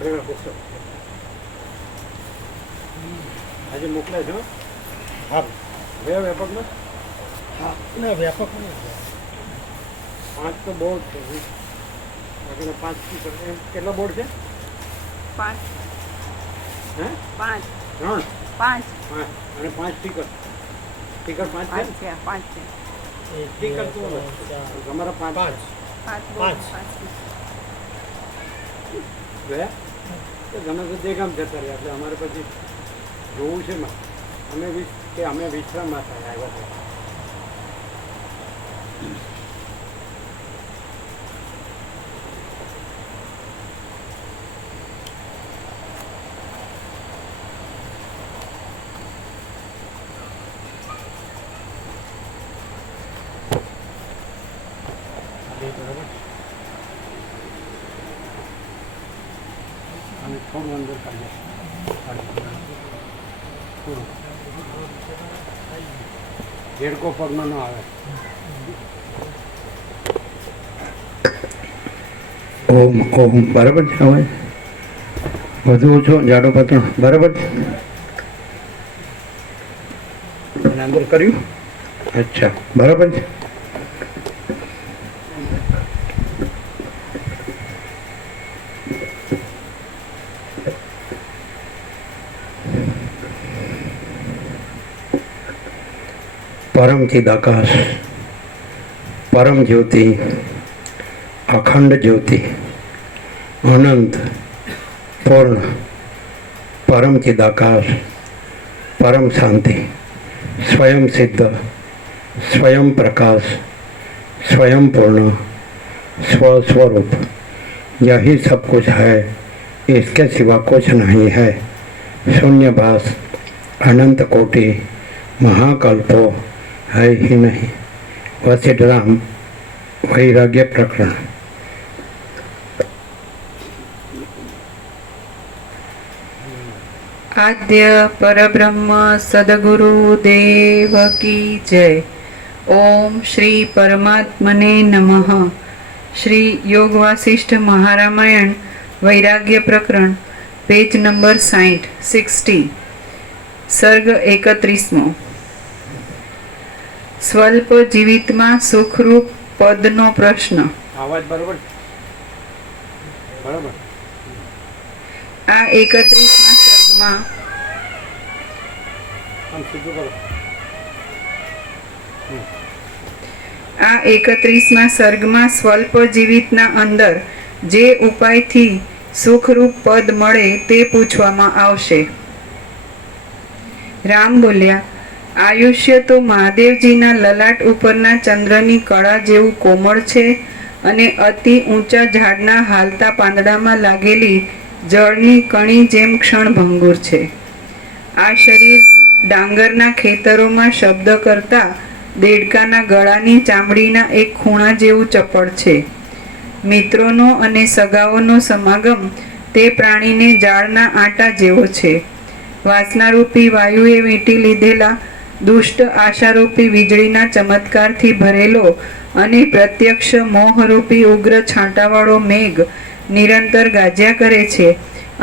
આજે મોકલાય છો? હા. કયા વ્યાપકમાં? હા ના વ્યાપકમાં 5 તો બહુ જ છે. બાકીના 5 કેટલા બોર્ડ છે? 5. હે 5. 3 5 અને 5 સ્ટીકર 5 છે. 5 છે. સ્ટીકર તો તમારા 5 5 ગયા તમે તો જે કામ જતા રહ્યા એટલે અમારે પછી જોવું છે અમે વિશ્રામમાં આવ્યા હતા. અને થોડું અંદર કાઢીએ ઝેડકો પગમાં ન આવે. ઓમ ઓમ બરાબર છે. હવે વધુ ઓછો જાડો પાતળો બરાબર છે. અને અંદર કર્યું. અચ્છા બરાબર છે. परम चिदाकाश परम ज्योति अखंड ज्योति अनंत पूर्ण परम चिदाकाश परम शांति स्वयं सिद्ध स्वयं प्रकाश स्वयं पूर्ण स्वस्वरूप यही सब कुछ है, इसके सिवा कुछ नहीं है. शून्यभास अनंत कोटि महाकल्पो है ही नहीं. वशिष्ठराम वैराग्य प्रकरण. आद्य परब्रह्म सद्गुरु देव की जय. ओम श्री परमात्मने नमः. श्री योग वासिष्ठ महारामायण वैराग्य प्रकरण पेज नंबर 60 सर्ग 31. સ્વલ્પ જીવિતમાં સુખરૂપ પદનો પ્રશ્ન. અવાજ બરોબર બરોબર. આ 31મા સર્ગમાં આમ સીધું કરો. આ 31મા સર્ગમાં સ્વલ્પ જીવિતના અંદર જે ઉપાયથી સુખરૂપ પદ મળે તે પૂછવામાં આવશે. રામ બોલ્યા, આયુષ્ય તો મહાદેવજીના લલાટ ઉપરના ચંદ્રની કળા જેવું કોમળ છે અને અતિ ઊંચા ઝાડના હાલતા પાંદડામાં લાગેલી જળની કણી જેમ ક્ષણભંગુર છે. આ શરીર ડાંગરના ખેતરોમાં શબ્દ કરતા દેડકાના ગળાની ચામડીના એક ખૂણા જેવું ચપળ છે. મિત્રોનો અને સગાઓનો સમાગમ તે પ્રાણીને જાળના આંટા જેવો છે. વાસનારૂપી વાયુએ વીંટી લીધેલા દુષ્ટ આશારૂપી વીજળીના ચમત્કારથી ભરેલો અને પ્રત્યક્ષ મોહરૂપી ઉગ્ર છાંટાવાળો મેઘ નિરંતર ગાજ્યા કરે છે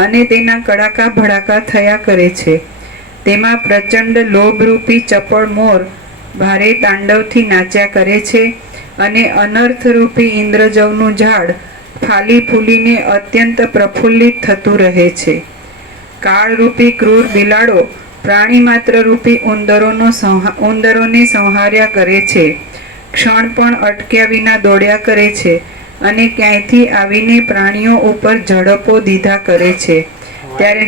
અને તેના કડાકા ભડાકા થયા કરે છે. તેમાં પ્રચંડ લોભરૂપી ચપળ મોર ભારે તાંડવથી નાચ્યા કરે છે અને અનર્થરૂપી ઇન્દ્રજવનું ઝાડ ફાલી ફૂલીને અત્યંત પ્રફુલ્લિત થતું રહે છે. કાળરૂપી ક્રૂર બિલાડો પ્રાણી માત્ર રૂપી ઉંદરોને સંહાર્યા કરે છે. ક્ષણ પણ અટક્યા વિના દોડ્યા કરે છે અને ક્યાંયથી આવીને પ્રાણીઓ ઉપર ઝડપો દીધા કરે છે. ત્યારે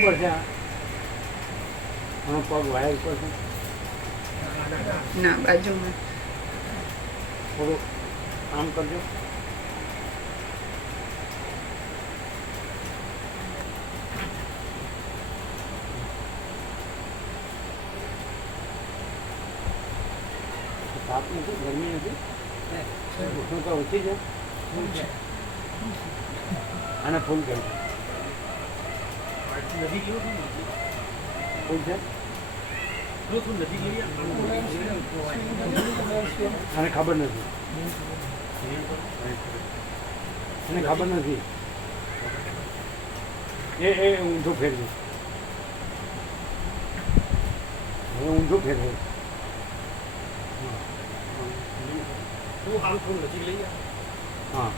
ના બાજુમાં થોડું આમ કરજો. તાપ નથી, ગરમી નથી, ઉષ્ણતા ઓછી છે. આને ફૂલ કર્યું ફૂલ છે. આને ખબર નથી, એને ખબર નથી. એ ઊંધું ફેરવું, હવે ઊંધું ફેરવું. હું આમ થોડું નજીક લઈ આવ. હા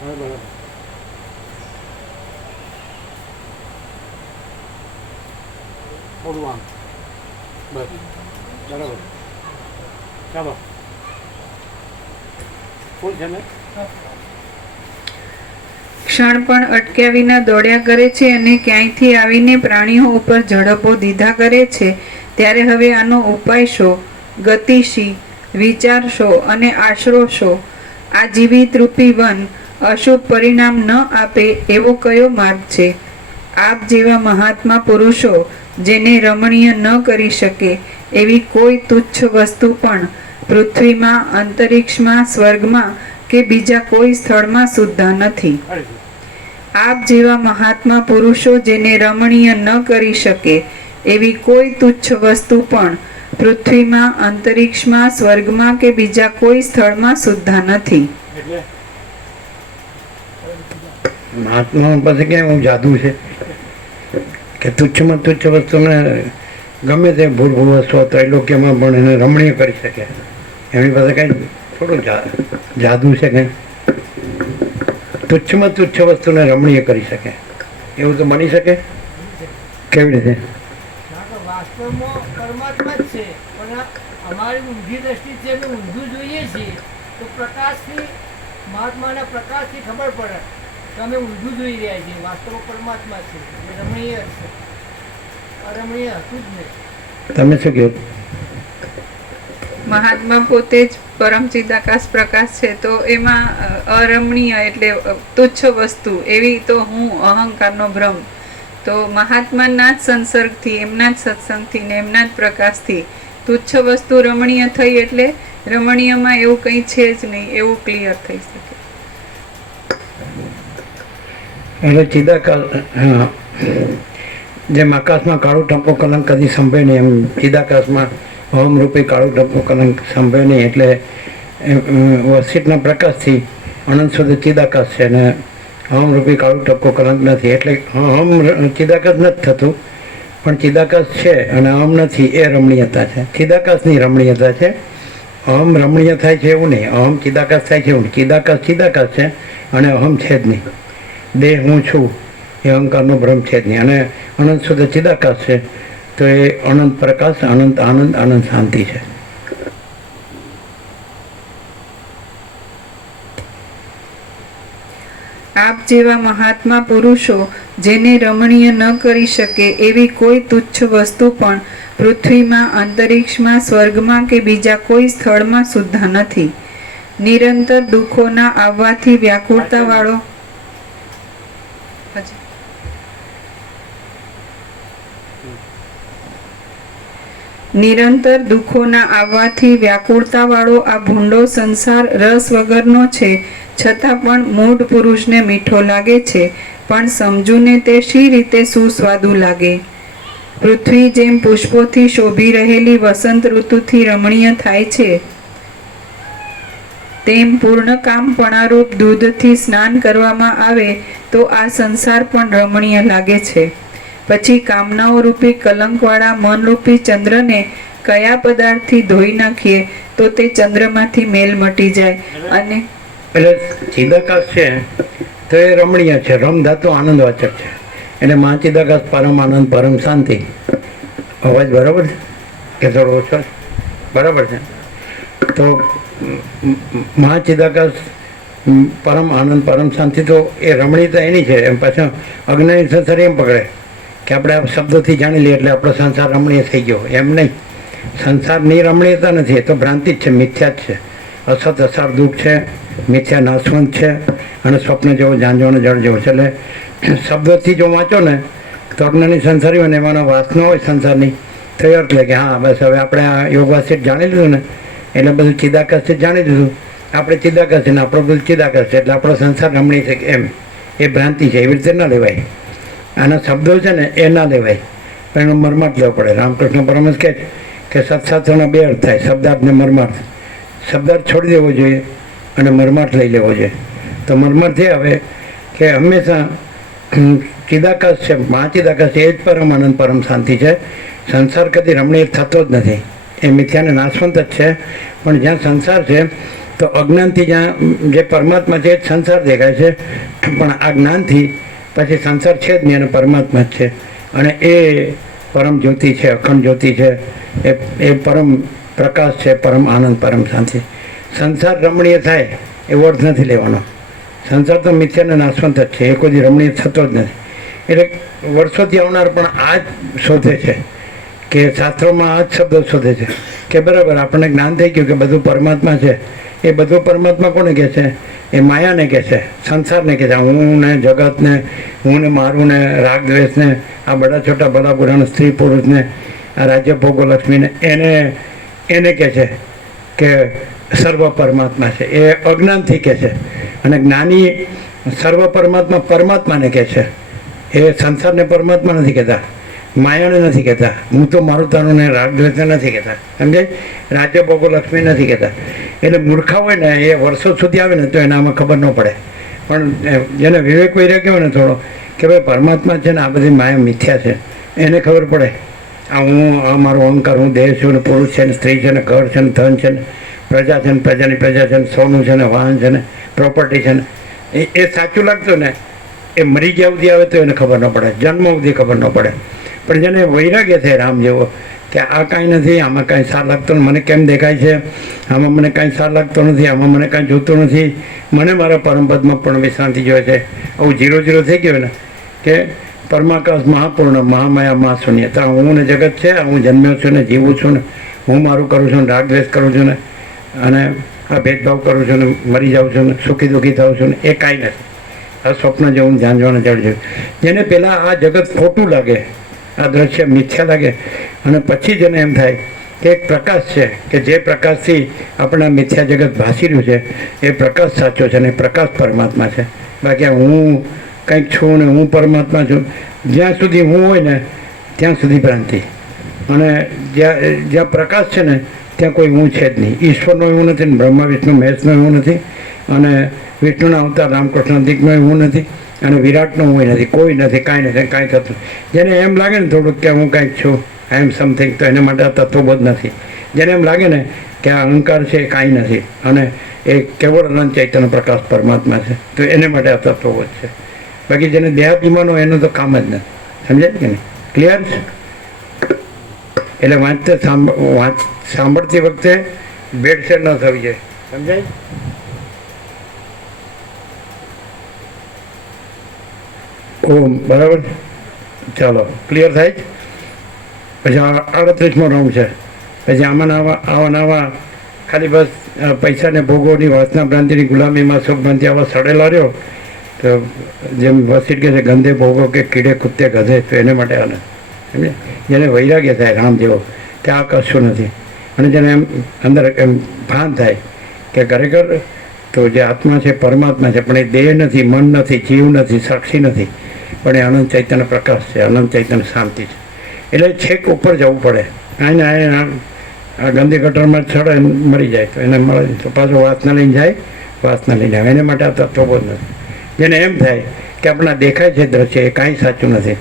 હવે બરાબર. થોડું આમ બસ બરાબર. ચાલો ફૂલ છે ને. ક્ષણ પણ અટક્યા વિના દોડ્યા કરે છે અને ક્યાંયથી આવીને પ્રાણીઓ ઉપર ઝડપો દીધા કરે છે. ત્યારે હવે આનો ઉપાય શો? ગતિ શી? વિચાર શો અને આશરો શો? આ જીવિત રૂપી વન અશુભ પરિણામ ન આપે એવો કયો માર્ગ છે? આપ જેવા મહાત્મા પુરુષો જેને રમણીય ન કરી શકે એવી કોઈ તુચ્છ વસ્તુ પણ પૃથ્વીમાં, અંતરિક્ષમાં, સ્વર્ગમાં કે બીજા કોઈ સ્થળમાં સુદ્ધા નથી. આપ જેવા મહાત્મા પુરુષો જેને રમણીય ન કરી શકે એવી કોઈ તુચ્છ વસ્તુ પણ પૃથ્વીમાં, અંતરિક્ષમાં, સ્વર્ગમાં કે બીજા કોઈ સ્થળમાં સુદ્ધા નથી. એટલે મહાત્મા પાસે કેવું જાદુ છે કે તુચ્છમાં તુચ્છ વસ્તુને ગમે તે ભૂલભૂવસ્વ ત્રૈલોક્યમાં પણ એને રમણીય કરી શકે. એમની પાસે કંઈ થોડું જાદુ છે કે તુચ્છમાં તુચ્છ વસ્તુને રમણીય કરી શકે એવું તો બની શકે? કેવી રીતે? વાસ્તવમાં પરમાત્મા જ છે, પણ અમારી ઊંધી દ્રષ્ટિ છે, અમે ઊંધું જોઈએ છીએ તો પ્રકાશથી, મહાત્માના પ્રકાશથી ખબર પડે તો અમે ઊંધું જોઈ રહ્યા છીએ. વાસ્તવમાં પરમાત્મા છે, એ રમણીય છે, અરમણીય હતું જ નહીં. તમે શું કહો? મહાત્મા પોતે જ પરમ ચિદાકાશ પ્રકાશ છે, તો એમાં અરમણીય એટલે તુચ્છ વસ્તુ એવી તો હું અહંકારનો ભ્રમ. તો મહાત્માના જ સંસર્ગથી, એમના જ સત્સંગથી ને એમના જ પ્રકાશથી તુચ્છ વસ્તુ રમણીય થઈ એટલે રમણીયમાં એવું કંઈ છે જ નહીં એવું ક્લિયર થઈ શકે. એટલે ચિદાકાશ, હા, જેમ આકાશમાં કાળું ટપકો કલંક કદી સંભવે નહીં એમ ચિદાકાશમાં અહમ રૂપી કાળું ટપકો કલંક સંભવે નહીં. એટલે વસીટના પ્રકાશથી અનંત સુધી ચિદાકાશ છે અને અહમ રૂપી કાળું ટપકો કલંક નથી. એટલે અહમ ચિદાકાશ નથી થતું, પણ ચિદાકાશ છે અને અહમ નથી એ રમણીયતા છે. ચિદાકાશની રમણીયતા છે, અહમ રમણીય થાય છે એવું નહીં, અહમ ચિદાકાશ થાય છે એવું નહીં. ચિદાકાશ છે અને અહમ છે જ નહીં. દેહ હું છું એ અહંકારનો ભ્રમ છે જ નહીં. અને અનંત શુદ્ધ ચિદાકાશ છે તો એ અનંત પ્રકાશ, અનંત આનંદ, અનંત શાંતિ છે. આપ જેવા મહાત્મા પુરુષો જેને રમણીય ન કરી શકે એવી કોઈ તુચ્છ વસ્તુ પણ પૃથ્વીમાં, અંતરિક્ષમાં, સ્વર્ગમાં કે બીજા કોઈ સ્થળમાં સુદ્ધા નથી. નિરંતર દુઃખોના આવવાથી વ્યાકુળતા વાળો નિરંતર દુઃખોના આવવાથી વ્યાકુળતા વાળો આ ભૂંડો સંસાર રસ વગરનો છે, છતાં પણ મૂઢ પુરુષને મીઠો લાગે છે, પણ સમજૂને તે શી રીતે સુસ્વાદુ લાગે. પૃથ્વી જેમ પુષ્પોથી શોભી રહેલી વસંત ઋતુથી રમણીય થાય છે, તેમ પૂર્ણકામપણારૂપ દૂધથી સ્નાન કરવામાં આવે તો આ સંસાર પણ રમણીય લાગે છે. પછી કામનાઓ રૂપી કલંકવાળા મનરૂપી ચંદ્રને કયા પદાર્થથી ધોઈ નાખીએ તો તે ચંદ્રમાંથી મેલ મટી જાય. અને એટલે ચિદાકાશ છે તો એ રમણીય છે, રમ ધાતુ આનંદવાચક છે. એટલે મહાચિદાકાશ પરમ આનંદ, પરમ શાંતિ. અવાજ બરાબર છે કે થોડો ઓછો? બરાબર છે. તો મહાચિદાકાશ પરમ આનંદ, પરમ શાંતિ, તો એ રમણીયતા એની છે. એમ પાછું અજ્ઞાની સંસાર એમ પકડે કે આપણે આ શબ્દોથી જાણી લઈએ એટલે આપણો સંસાર રમણીય થઈ ગયો. એમ નહીં, સંસારની રમણીયતા નથી, એ તો ભ્રાંતિ જ છે, મિથ્યા જ છે. અસત અસાર દુઃખ છે, મિથ્યા નાશવંત છે અને સ્વપ્ન જેવો ઝાંઝો અને જળ જેવો છે. એટલે શબ્દોથી જો વાંચો ને તો અજ્ઞાની સંસારી હોય ને એમાંનો વાસનો હોય સંસારની તો એ અર્થ લે કે હા બસ હવે આપણે આ યોગવાસિત જાણી લીધું ને એટલે બધું ચિદાકાશથી જાણી દીધું. આપણે ચિદાકાશ છે ને આપણો બધું ચિદાકાશ છે એટલે આપણો સંસાર રમણીય છે એમ. એ ભ્રાંતિ છે, એવી રીતે ના લેવાય. આના શબ્દો છે ને એ ના લેવાય, પણ એનો મર્માર્થ લેવો પડે. રામકૃષ્ણ પરમહંસ કહે છે કે સત્શાસ્ત્રના બે અર્થ થાય, શબ્દાર્થ ને મર્માર્થ. શબ્દાર્થ છોડી દેવો જોઈએ અને મર્માર્થ લઈ લેવો જોઈએ. તો મર્માર્થ એ આવે કે હંમેશા ચિદાકાશ છે, મહાચિદાકાશ છે, એ જ પરમ આનંદ પરમ શાંતિ છે. સંસાર કદી રમણીય થતો જ નથી, એ મિથ્યાને નાશવંત જ છે. પણ જ્યાં સંસાર છે તો અજ્ઞાનથી જ્યાં જે પરમાત્મા છે એ જ સંસાર દેખાય છે, પણ આ જ્ઞાનથી પછી સંસાર છે જ નહીં અને પરમાત્મા જ છે. અને એ પરમ જ્યોતિ છે, અખંડ જ્યોતિ છે, એ પરમ પ્રકાશ છે, પરમ આનંદ પરમ શાંતિ. સંસાર રમણીય થાય એવો અર્થ નથી લેવાનો. સંસાર તો મિથ્યાને નાશવંત જ છે, એ કોઈ રમણીય થતો જ નથી. એટલે વર્ષોથી આવનાર પણ આ જ શોધે છે કે શાસ્ત્રોમાં આ જ શબ્દો શોધે છે કે બરાબર આપણને જ્ઞાન થઈ ગયું કે બધું પરમાત્મા છે. એ બધું પરમાત્મા કોને કહે છે? એ માયાને કહે છે, સંસારને કહે છે. હું ને જગતને, હું ને મારું ને, રાગ દ્વેષને, આ બધા છોટા ભલા પુરાણ સ્ત્રી પુરુષને, આ રાજ્ય ભોગો લક્ષ્મીને, એને કહે છે કે સર્વ પરમાત્મા છે. એ અજ્ઞાનથી કહે છે. અને જ્ઞાની સર્વ પરમાત્મા પરમાત્માને કહે છે. એ સંસારને પરમાત્મા નથી કહેતા, માયાને નથી કહેતા, હું તો મારું તારું ને રાગ દ્વેષને નથી કહેતા, સમજાય? રાજ્ય ભોગો લક્ષ્મી નથી કહેતા. એટલે મૂર્ખા હોય ને એ વર્ષો સુધી આવે ને તો એનામાં ખબર ન પડે. પણ જેને વિવેક વૈરાગ્ય હોય ને થોડો કે ભાઈ પરમાત્મા છે ને આ બધી માયા મિથ્યા છે, એને ખબર પડે. આ મારો અહંકાર, હું દેહ છું ને પુરુષ છે ને સ્ત્રી છે ને ઘર છે ને ધન છે ને પ્રજા છે ને પ્રજાની પ્રજા છે ને સોનું છે ને વાહન છે ને પ્રોપર્ટી છે ને એ સાચું લાગતું ને એ મરી ગયા સુધી આવે તો એને ખબર ન પડે, જન્મ સુધી ખબર ન પડે. પણ જેને વૈરાગ્ય થાય રામ જેવો કે આ કાંઈ નથી, આમાં કાંઈ સાર લાગતો મને કેમ દેખાય છે, આમાં મને કાંઈ સાર લાગતો નથી, આમાં મને કાંઈ જોતું નથી, મને મારા પરમપદમાં પણ વિશ્રાંતિ જોઈએ છે. આવું 0-0 થઈ ગયું ને કે પરમાકાશ મહાપૂર્ણ મહામાયા મહાશૂન્ય. તો હું ને જગત છે, હું જન્મ્યો છું ને જીવું છું ને હું મારું કરું છું ને રાગ દ્વેષ કરું છું ને અને આ ભેદભાવ કરું છું ને મરી જાઉં છું ને સુખી દુઃખી થાઉં છું ને એ કાંઈ નથી. આ સ્વપ્ન જેવું જાણવાને જડ જેવું. જેને પહેલાં આ જગત ખોટું લાગે, આ દ્રશ્ય મિથ્યા લાગે અને પછી જેને એમ થાય કે એક પ્રકાશ છે કે જે પ્રકાશથી આપણે મિથ્યા જગત ભાસી રહ્યું છે એ પ્રકાશ સાચો છે અને પ્રકાશ પરમાત્મા છે. બાકી હું કંઈક છું ને હું પરમાત્મા છું, જ્યાં સુધી હું હોય ને ત્યાં સુધી ભ્રાંતિ. અને જ્યાં પ્રકાશ છે ને ત્યાં કોઈ હું છે જ નહીં. ઈશ્વરનો એવું નથી ને બ્રહ્મા વિષ્ણુ મહેશનો એવું નથી અને વિષ્ણુના અવતાર રામકૃષ્ણ દીકનો એવું નથી અને વિરાટનો હું નથી, કોઈ નથી, કાંઈ નથી, કાંઈ થતું. જેને એમ લાગે ને થોડુંક કે હું કાંઈક છું, આઈ એમ સમથિંગ, તો એને માટે આ તત્વબોધ નથી. જેને એમ લાગે ને કે આ અહંકાર છે એ કાંઈ નથી અને એ કેવળ અનંત ચૈતન્ય પ્રકાશ પરમાત્મા છે તો એને માટે આ તત્વબોધ છે. બાકી જેને દેહાભિમાન હોય એનું તો કામ જ નથી. સમજાય કે નહીં? ક્લિયર છે? એટલે સાંભળતી વખતે ભેળસેળ ન થવી જોઈએ. સમજાય? ઓમ બરાબર. ચાલો ક્લિયર થાય જ. પછી 38મો રાઉન્ડ છે. પછી આમાં આવા ખાલી બસ પૈસાને ભોગોની વાસના ભ્રાંતિની ગુલામીમાં સુખ ભ્રાંતિ આવા સડેલા રહ્યો તો જેમ વસીટ કહે છે ગંદે ભોગો કે કીડે કૂદતે ગધે, તો એને માટે આને સમજે. જેને વૈરાગ્ય થાય રામ જેવો કે આ કશું નથી અને જેને એમ અંદર એમ ભાન થાય કે ખરેખર તો જે આત્મા છે પરમાત્મા છે પણ એ દેહ નથી, મન નથી, જીવ નથી, સાક્ષી નથી, પણ એ અનંત ચૈતન્ય પ્રકાશ છે, અનંત ચૈતન્ય શાંતિ છે. એટલે છેક ઉપર જવું પડે. આ ગંદી ગટરમાં ચડે મરી જાય તો એને મળે તો પાછો વાસના લઈને જાય, વાસના લઈને આવે. એને માટે આ તત્વબોધ નથી. જેને એમ થાય કે આપણા દેખાય છે દ્રશ્ય એ કાંઈ સાચું નથી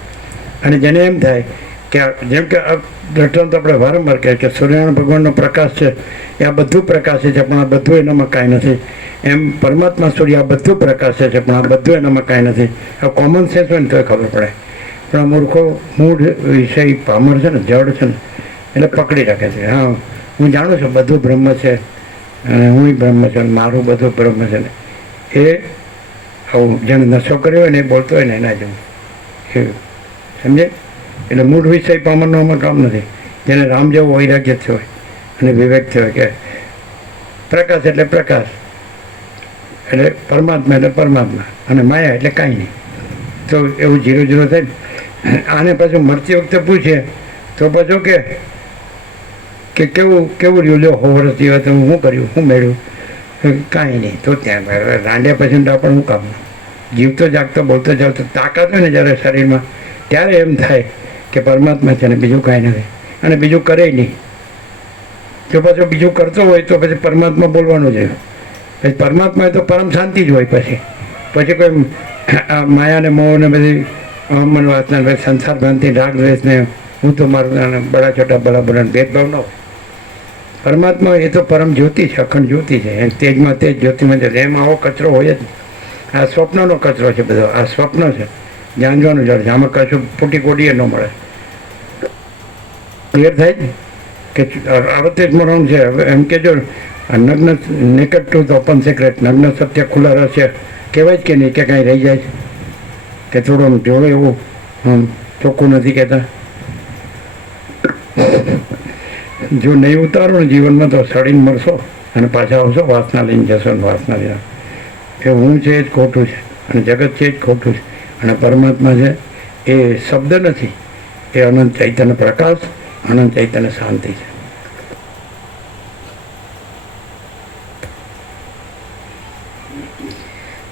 અને જેને એમ થાય કે જેમ કે આ દ્રષ્ટાંત આપણે વારંવાર કહે કે સૂર્યનારાયણ ભગવાનનો પ્રકાશ છે એ આ બધું પ્રકાશ છે પણ આ બધું એનામાં કાંઈ નથી. એમ પરમાત્મા સૂર્ય આ બધું પ્રકાશ છે પણ આ બધું એનામાં કાંઈ નથી. આ કોમન સેન્સ હોય ને તો ખબર પડે. પણ આ મૂર્ખો મૂળ વિષય પામર છે ને, જડ છે ને, એટલે પકડી રાખે છે. હા હું જાણું છું બધું બ્રહ્મ છે અને હું બ્રહ્મ છું, મારું બધું બ્રહ્મ છે ને એ આવું જેને નશો કર્યો હોય ને એ બોલતો હોય ને એના જેવું એ સમજે. એટલે મૂળ વિષય પામરનો આમાં કામ નથી. જેને રામ જેવો વૈરાગ્ય થયો હોય અને વિવેક થયો હોય કે પ્રકાશ એટલે પ્રકાશ એટલે પરમાત્મા એટલે પરમાત્મા અને માયા એટલે કાંઈ નહીં. તો એવું 0-0 થાય ને. આને પાછું મરતી વખતે પૂછે તો પાછું કે કેવું રહ્યું લ્યો હોવરતી હોય તો શું કર્યું, શું મેળવ્યું, કાંઈ નહીં. તો ત્યાં રાંડ્યા પછી પણ શું કામનું? જીવતો જાગતો બોલતો ચાલતો તાકાત હોય ને જ્યારે શરીરમાં ત્યારે એમ થાય કે પરમાત્મા છે ને બીજું કાંઈ નથી અને બીજું કરે નહીં. જો પાછો બીજું કરતો હોય તો પછી પરમાત્મા બોલવાનું છે. પછી પરમાત્મા એ તો પરમ શાંતિ જ હોય. પછી કોઈ આ માયાને મોહને બધી મન વાસના સંસાર ભ્રાંતિ રાગ દ્વેષને હું તો મારું બડા છોટા બડા બડા ભેદભાવ ન હોય. પરમાત્મા એ તો પરમ જ્યોતિ છે, અખંડ જ્યોતિ છે. એ તેજમાં તેજ, જ્યોતિમાં તેજ. એમાં આવો કચરો હોય જ નહીં. આ સ્વપ્નનો કચરો છે બધો. આ સ્વપ્ન છે, જાંજવાનું જળ છે. આમાં કશું ફૂટી કોડીએ ન મળે. ક્લિયર થાય ને કે 38મું રાઉન્ડ છે. હવે એમ કે જો નગ્ન નેકેડ ટ્રુથ ઓપન સિક્રેટ, નગ્ન સત્ય ખુલ્લા રહસ્ય કહેવાય જ કે નહીં કે કાંઈ રહી જાય છે કે થોડું જોડે એવું ચોખ્ખું નથી કહેતા. જો નહીં ઉતારો ને જીવનમાં તો સડીને મળશો અને પાછા આવશો વાસના લઈને જશો. વાસના લઈને એ હું છે એ જ ખોટું છે અને જગત છે એ જ ખોટું છે અને પરમાત્મા છે એ શબ્દ નથી, એ અનંત ચૈતન્ય પ્રકાશ, અનંત ચૈતન્ય શાંતિ છે.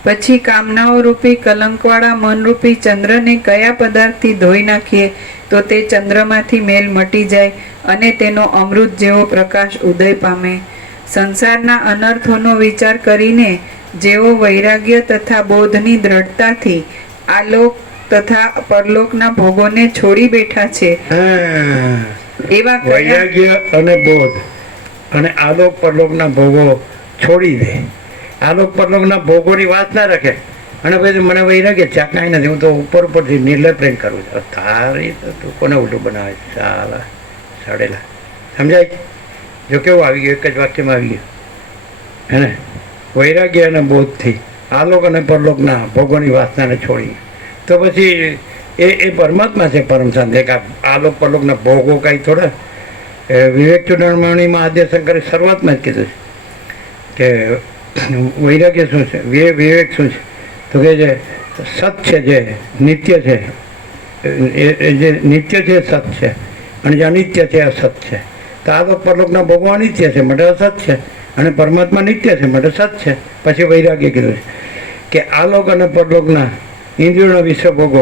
પછી કામનાઓ રૂપી કલંકવાળા મનરૂપી ચંદ્રને કયા પદાર્થથી ધોઈ નાખીએ તો તે ચંદ્રમાંથી મેલ મટી જાય અને તેનો અમૃત જેવો પ્રકાશ ઉદય પામે. સંસારના અનર્થોનો વિચાર કરીને જેઓ વૈરાગ્ય તથા બોધની દ્રઢતાથી આલોક તથા પરલોકના ભોગોને છોડી બેઠા છે એવા વૈરાગ્ય અને બોધ અને આલોક પરલોકના ભોગો છોડી દે. આલોક પરલોકના ભોગોની વાત ના રાખે અને પછી મને વૈરાગ્ય ચા કાંઈ નથી, હું તો ઉપર ઉપરથી નિર્લય પ્રેમ કરું છું. તારી તો તું કોને ઉલટું બનાવે છે? સાલા સડેલા. સમજાય? જો કેવું આવી ગયું, એક જ વાક્યમાં આવી ગયું હે ને. વૈરાગ્ય અને બોધથી આલોક અને પરલોકના ભોગોની વાસનાને છોડી તો પછી એ પરમાત્મા છે, પરમ શાંતિ. આલોક પરલોકના ભોગો કાંઈ થોડા. વિવેક ચૂડામણીમાં આદ્ય શંકરે શરૂઆતમાં જ કીધું છે કે વૈરાગ્ય શું છે, વિવેક શું છે, તો કે જે સત છે, જે નિત્ય છે, એ જે નિત્ય છે સત છે અને જે અનિત્ય છે અસત છે. તો આલોક પરલોકના ભોગો અનિત્ય છે માટે અસત છે અને પરમાત્મા નિત્ય છે માટે સત છે. પછી વૈરાગ્ય કીધું છે કે આલોક અને પરલોકના ઇન્દ્રિયોના વિશ્વ ભોગો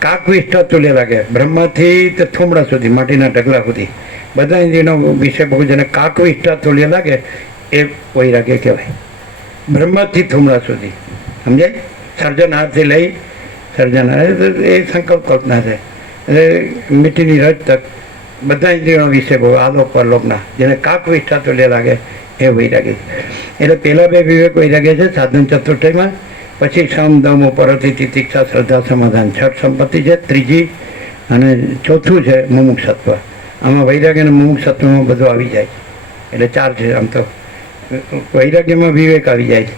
કાકવિષ્ઠા તુલ્ય લાગે. બ્રહ્માથી તે થોમડા સુધી, માટીના ઢગલા સુધી બધા ઇન્દ્રિયોનો વિષય ભોગો જેને કાકવિષ્ઠા તુલ્ય લાગે એ વૈરાગ્ય કહેવાય. બ્રહ્માથી થોમડા સુધી સમજાય. સર્જનહારથી લઈ સર્જનહાર એ સંકલ્પ કલ્પના છે. એટલે મીઠીની રજ તક બધા ઇન્દ્રિયોનો વિષય ભોગ આલોક પરલોકના જેને કાકવિષ્ઠા તુલ્ય લાગે એ વૈરાગ્ય. એટલે પહેલા બે વિવેક વૈરાગ્ય છે સાધન ચતુર્થમાં. પછી સમ દમ ઉપરથી તિતિક્ષા શ્રદ્ધા સમાધાન છઠ સંપત્તિ છે ત્રીજી, અને ચોથું છે મુમુક્ષત્વ. આમાં વૈરાગ્ય અને મુમુક્ષત્વમાં બધું આવી જાય. એટલે ચાર છે. આમ તો વૈરાગ્યમાં વિવેક આવી જાય છે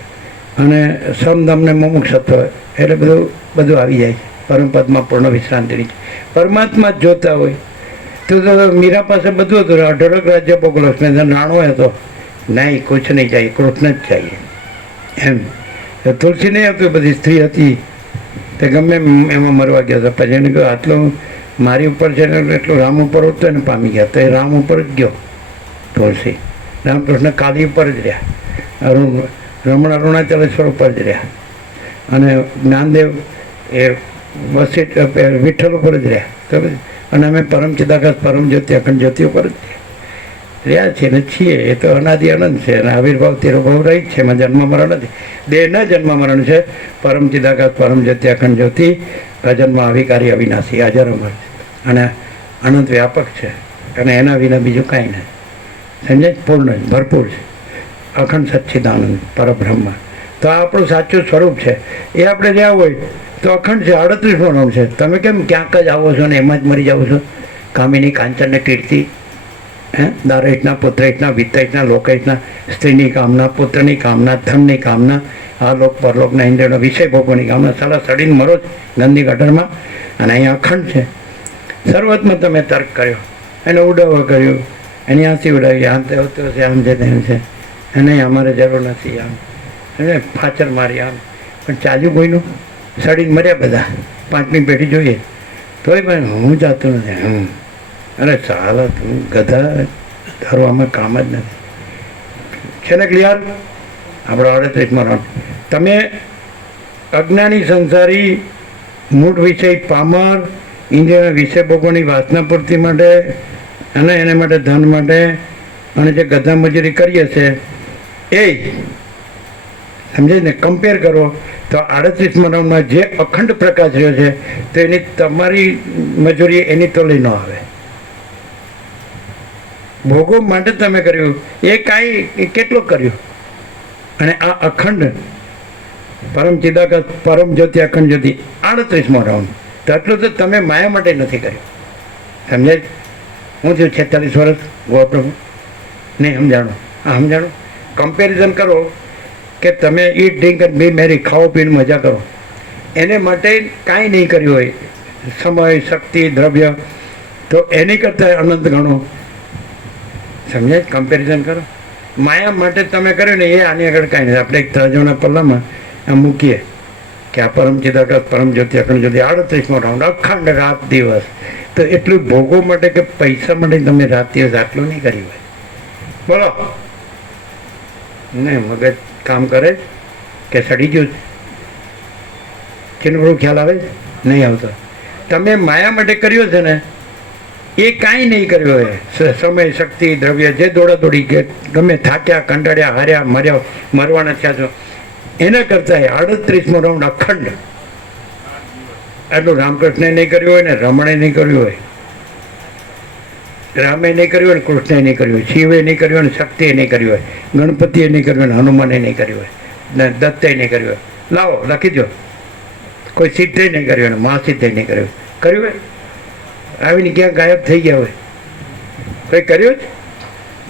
અને સમદમ ને મુમુક્ષત્વ એટલે બધું આવી જાય છે. પરમપદમાં પૂર્ણ વિશ્રાંતિની પરમાત્મા જ જોતા હોય તો મીરા પાસે બધું હતું. અઢળક રાજ્ય ભોગલો નાણો હતો નહીં, કુછ નહીં ચાહીએ, કૃષ્ણ જ ચાહીએ એમ. તુલસી નહીં હતું, બધી સ્ત્રી હતી તે ગમે એમાં મરવા ગયા હતા. પછી એને કહ્યું આટલું મારી ઉપર છે ને એટલું રામ ઉપર ઉઠતો એને પામી ગયા. તો એ રામ ઉપર જ ગયો તુલસી. રામકૃષ્ણ કાલી ઉપર જ રહ્યા, રમણ અરુણાચલેશ્વર ઉપર જ રહ્યા અને જ્ઞાનદેવ એ વિઠ્ઠલ ઉપર જ રહ્યા. તો અને અમે પરમ ચિદાકાશ પરમ જ્યોતિ અખંડ જ્યોતિ ઉપર જ રહ્યા છીએ ને છીએ. એ તો અનાદિ અનંત છે અને આવિર્ભાવ તિરોભાવ રહી જ છે. એમાં જન્મ મરણ નથી, દેહના જન્મ મરણ છે. પરમ ચિદાકાશ પરમ જ્યોતિ અખંડ જ્યોતિ અજન્મ અવિકારી અવિનાશી હાજર અમર છે અને અનંત વ્યાપક છે અને એના વિના બીજું કાંઈ નહીં. સમજાય? પૂર્ણ ભરપૂર છે, અખંડ સચ્ચિદાનંદ પરબ્રહ્મ. તો આ આપણું સાચું સ્વરૂપ છે. એ આપણે રહ્યા હોય તો અખંડ છે. 38મો રાઉન્ડ છે. તમે કેમ ક્યાંક જ આવો છો ને એમાં જ મરી જાઓ છો? કામિની કાંચનને કીર્તિ, દારહિતના પુત્રહિતના વિત્તહિતના લોકહિતના, સ્ત્રીની કામના, પુત્રની કામના, ધનની કામના, આ લોક પરલોકના ઇન્દ્રિયોના વિષય ભોગોની કામના. સાલા સડીને મરો જ ગંદી ગટરમાં. અને અહીંયા અખંડ છે. શરૂઆતમાં તમે તર્ક કર્યો, એને ઉડાવવા કર્યું, એની આંસી ઉડાવી, આમ તે હોતું હશે, આમ છે તેમ છે, એને અમારે જરૂર નથી, આમ એને ફાચર મારી, આમ પણ ચાલ્યું કોઈનું. સડીને મર્યા બધા. 5મી પેઢી જોઈએ તોય પણ હું જાતું નથી. અરે ચાલો તું ગધા, તારું આમાં કામ જ નથી. છે ને ક્લિયર? આપણો 38મો રાઉન્ડ. તમે અજ્ઞાની સંસારી મૂળ વિષય પામર ઇન્દ્રિયના વિષય ભોગોની વાસના પૂર્તિ માટે અને એને માટે ધન માટે અને જે ગધા મજૂરી કરીએ છે એ સમજે ને, કમ્પેર કરો તો 38મા રાઉન્ડમાં જે અખંડ પ્રકાશ રહ્યો છે તો એની તમારી મજૂરી એની તોલી ન આવે. ભોગો માટે તમે કર્યું એ કાંઈ કેટલું કર્યું, અને આ અખંડ પરમ ચિદાકાશ પરમ જ્યોતિ અખંડ જ્યોતિ 38મો રાઉન્ડ, તો એટલું તો તમે માયા માટે નથી કર્યું. સમજાય? હું થયું 46 વર્ષ ગોપ્રભુ નહીં સમજાણો. આ સમજાણો. કમ્પેરિઝન કરો કે તમે ઈટ ડ્રિંક અને બી મેરી, ખાઓ પીને મજા કરો, એને માટે કાંઈ નહીં કર્યું હોય, સમય શક્તિ દ્રવ્ય, તો એની કરતાં અનંત ગણો. સમજાય? કમ્પેરિઝન કરો. માયા માટે તમે કર્યું ને એ આની આગળ કાંઈ નથી. આપણે એક તરજોના પલ્લામાં આ મૂકીએ કે આ પરમ ચિદાકાશ પરમ જ્યોતિ અખંડ જ્યોતિ 38મો રાઉન્ડ, અખંડ રાત દિવસ. તો એટલું ભોગો માટે કે પૈસા માટે તમે રાત દિવસ આટલું નહીં કર્યું હોય. બોલો ને મગજ કામ કરે કે સડી ગયું? કેટલું ખ્યાલ આવે? નહીં આવતો. તમે માયા માટે કર્યો છે ને એ કાંઈ નહીં કર્યું હોય. સમય શક્તિ દ્રવ્ય જે દોડાદોડી કે ગમે થાક્યા કંટાળ્યા હાર્યા મર્યા મરવાના થયા છો એના કરતાં 38મો રાઉન્ડ અખંડ એટલું રામકૃષ્ણે નહીં કર્યું હોય ને રમણે નહીં કર્યું હોય, રામે નહીં કર્યું હોય ને કૃષ્ણે નહીં કર્યું હોય, શિવે નહીં કર્યું હોય ને શક્તિએ નહીં કર્યું હોય, ગણપતિએ નહીં કર્યું હોય ને હનુમાને નહીં કર્યું હોય ને દત્તે નહીં કર્યું હોય. લાવો લખી દો. કોઈ સિદ્ધે નહીં કર્યું હોય ને મહાસિદ્ધે નહીં કર્યું કર્યું હોય. આવીને ક્યાં ગાયબ થઈ ગયા હોય? કંઈ કર્યું જ?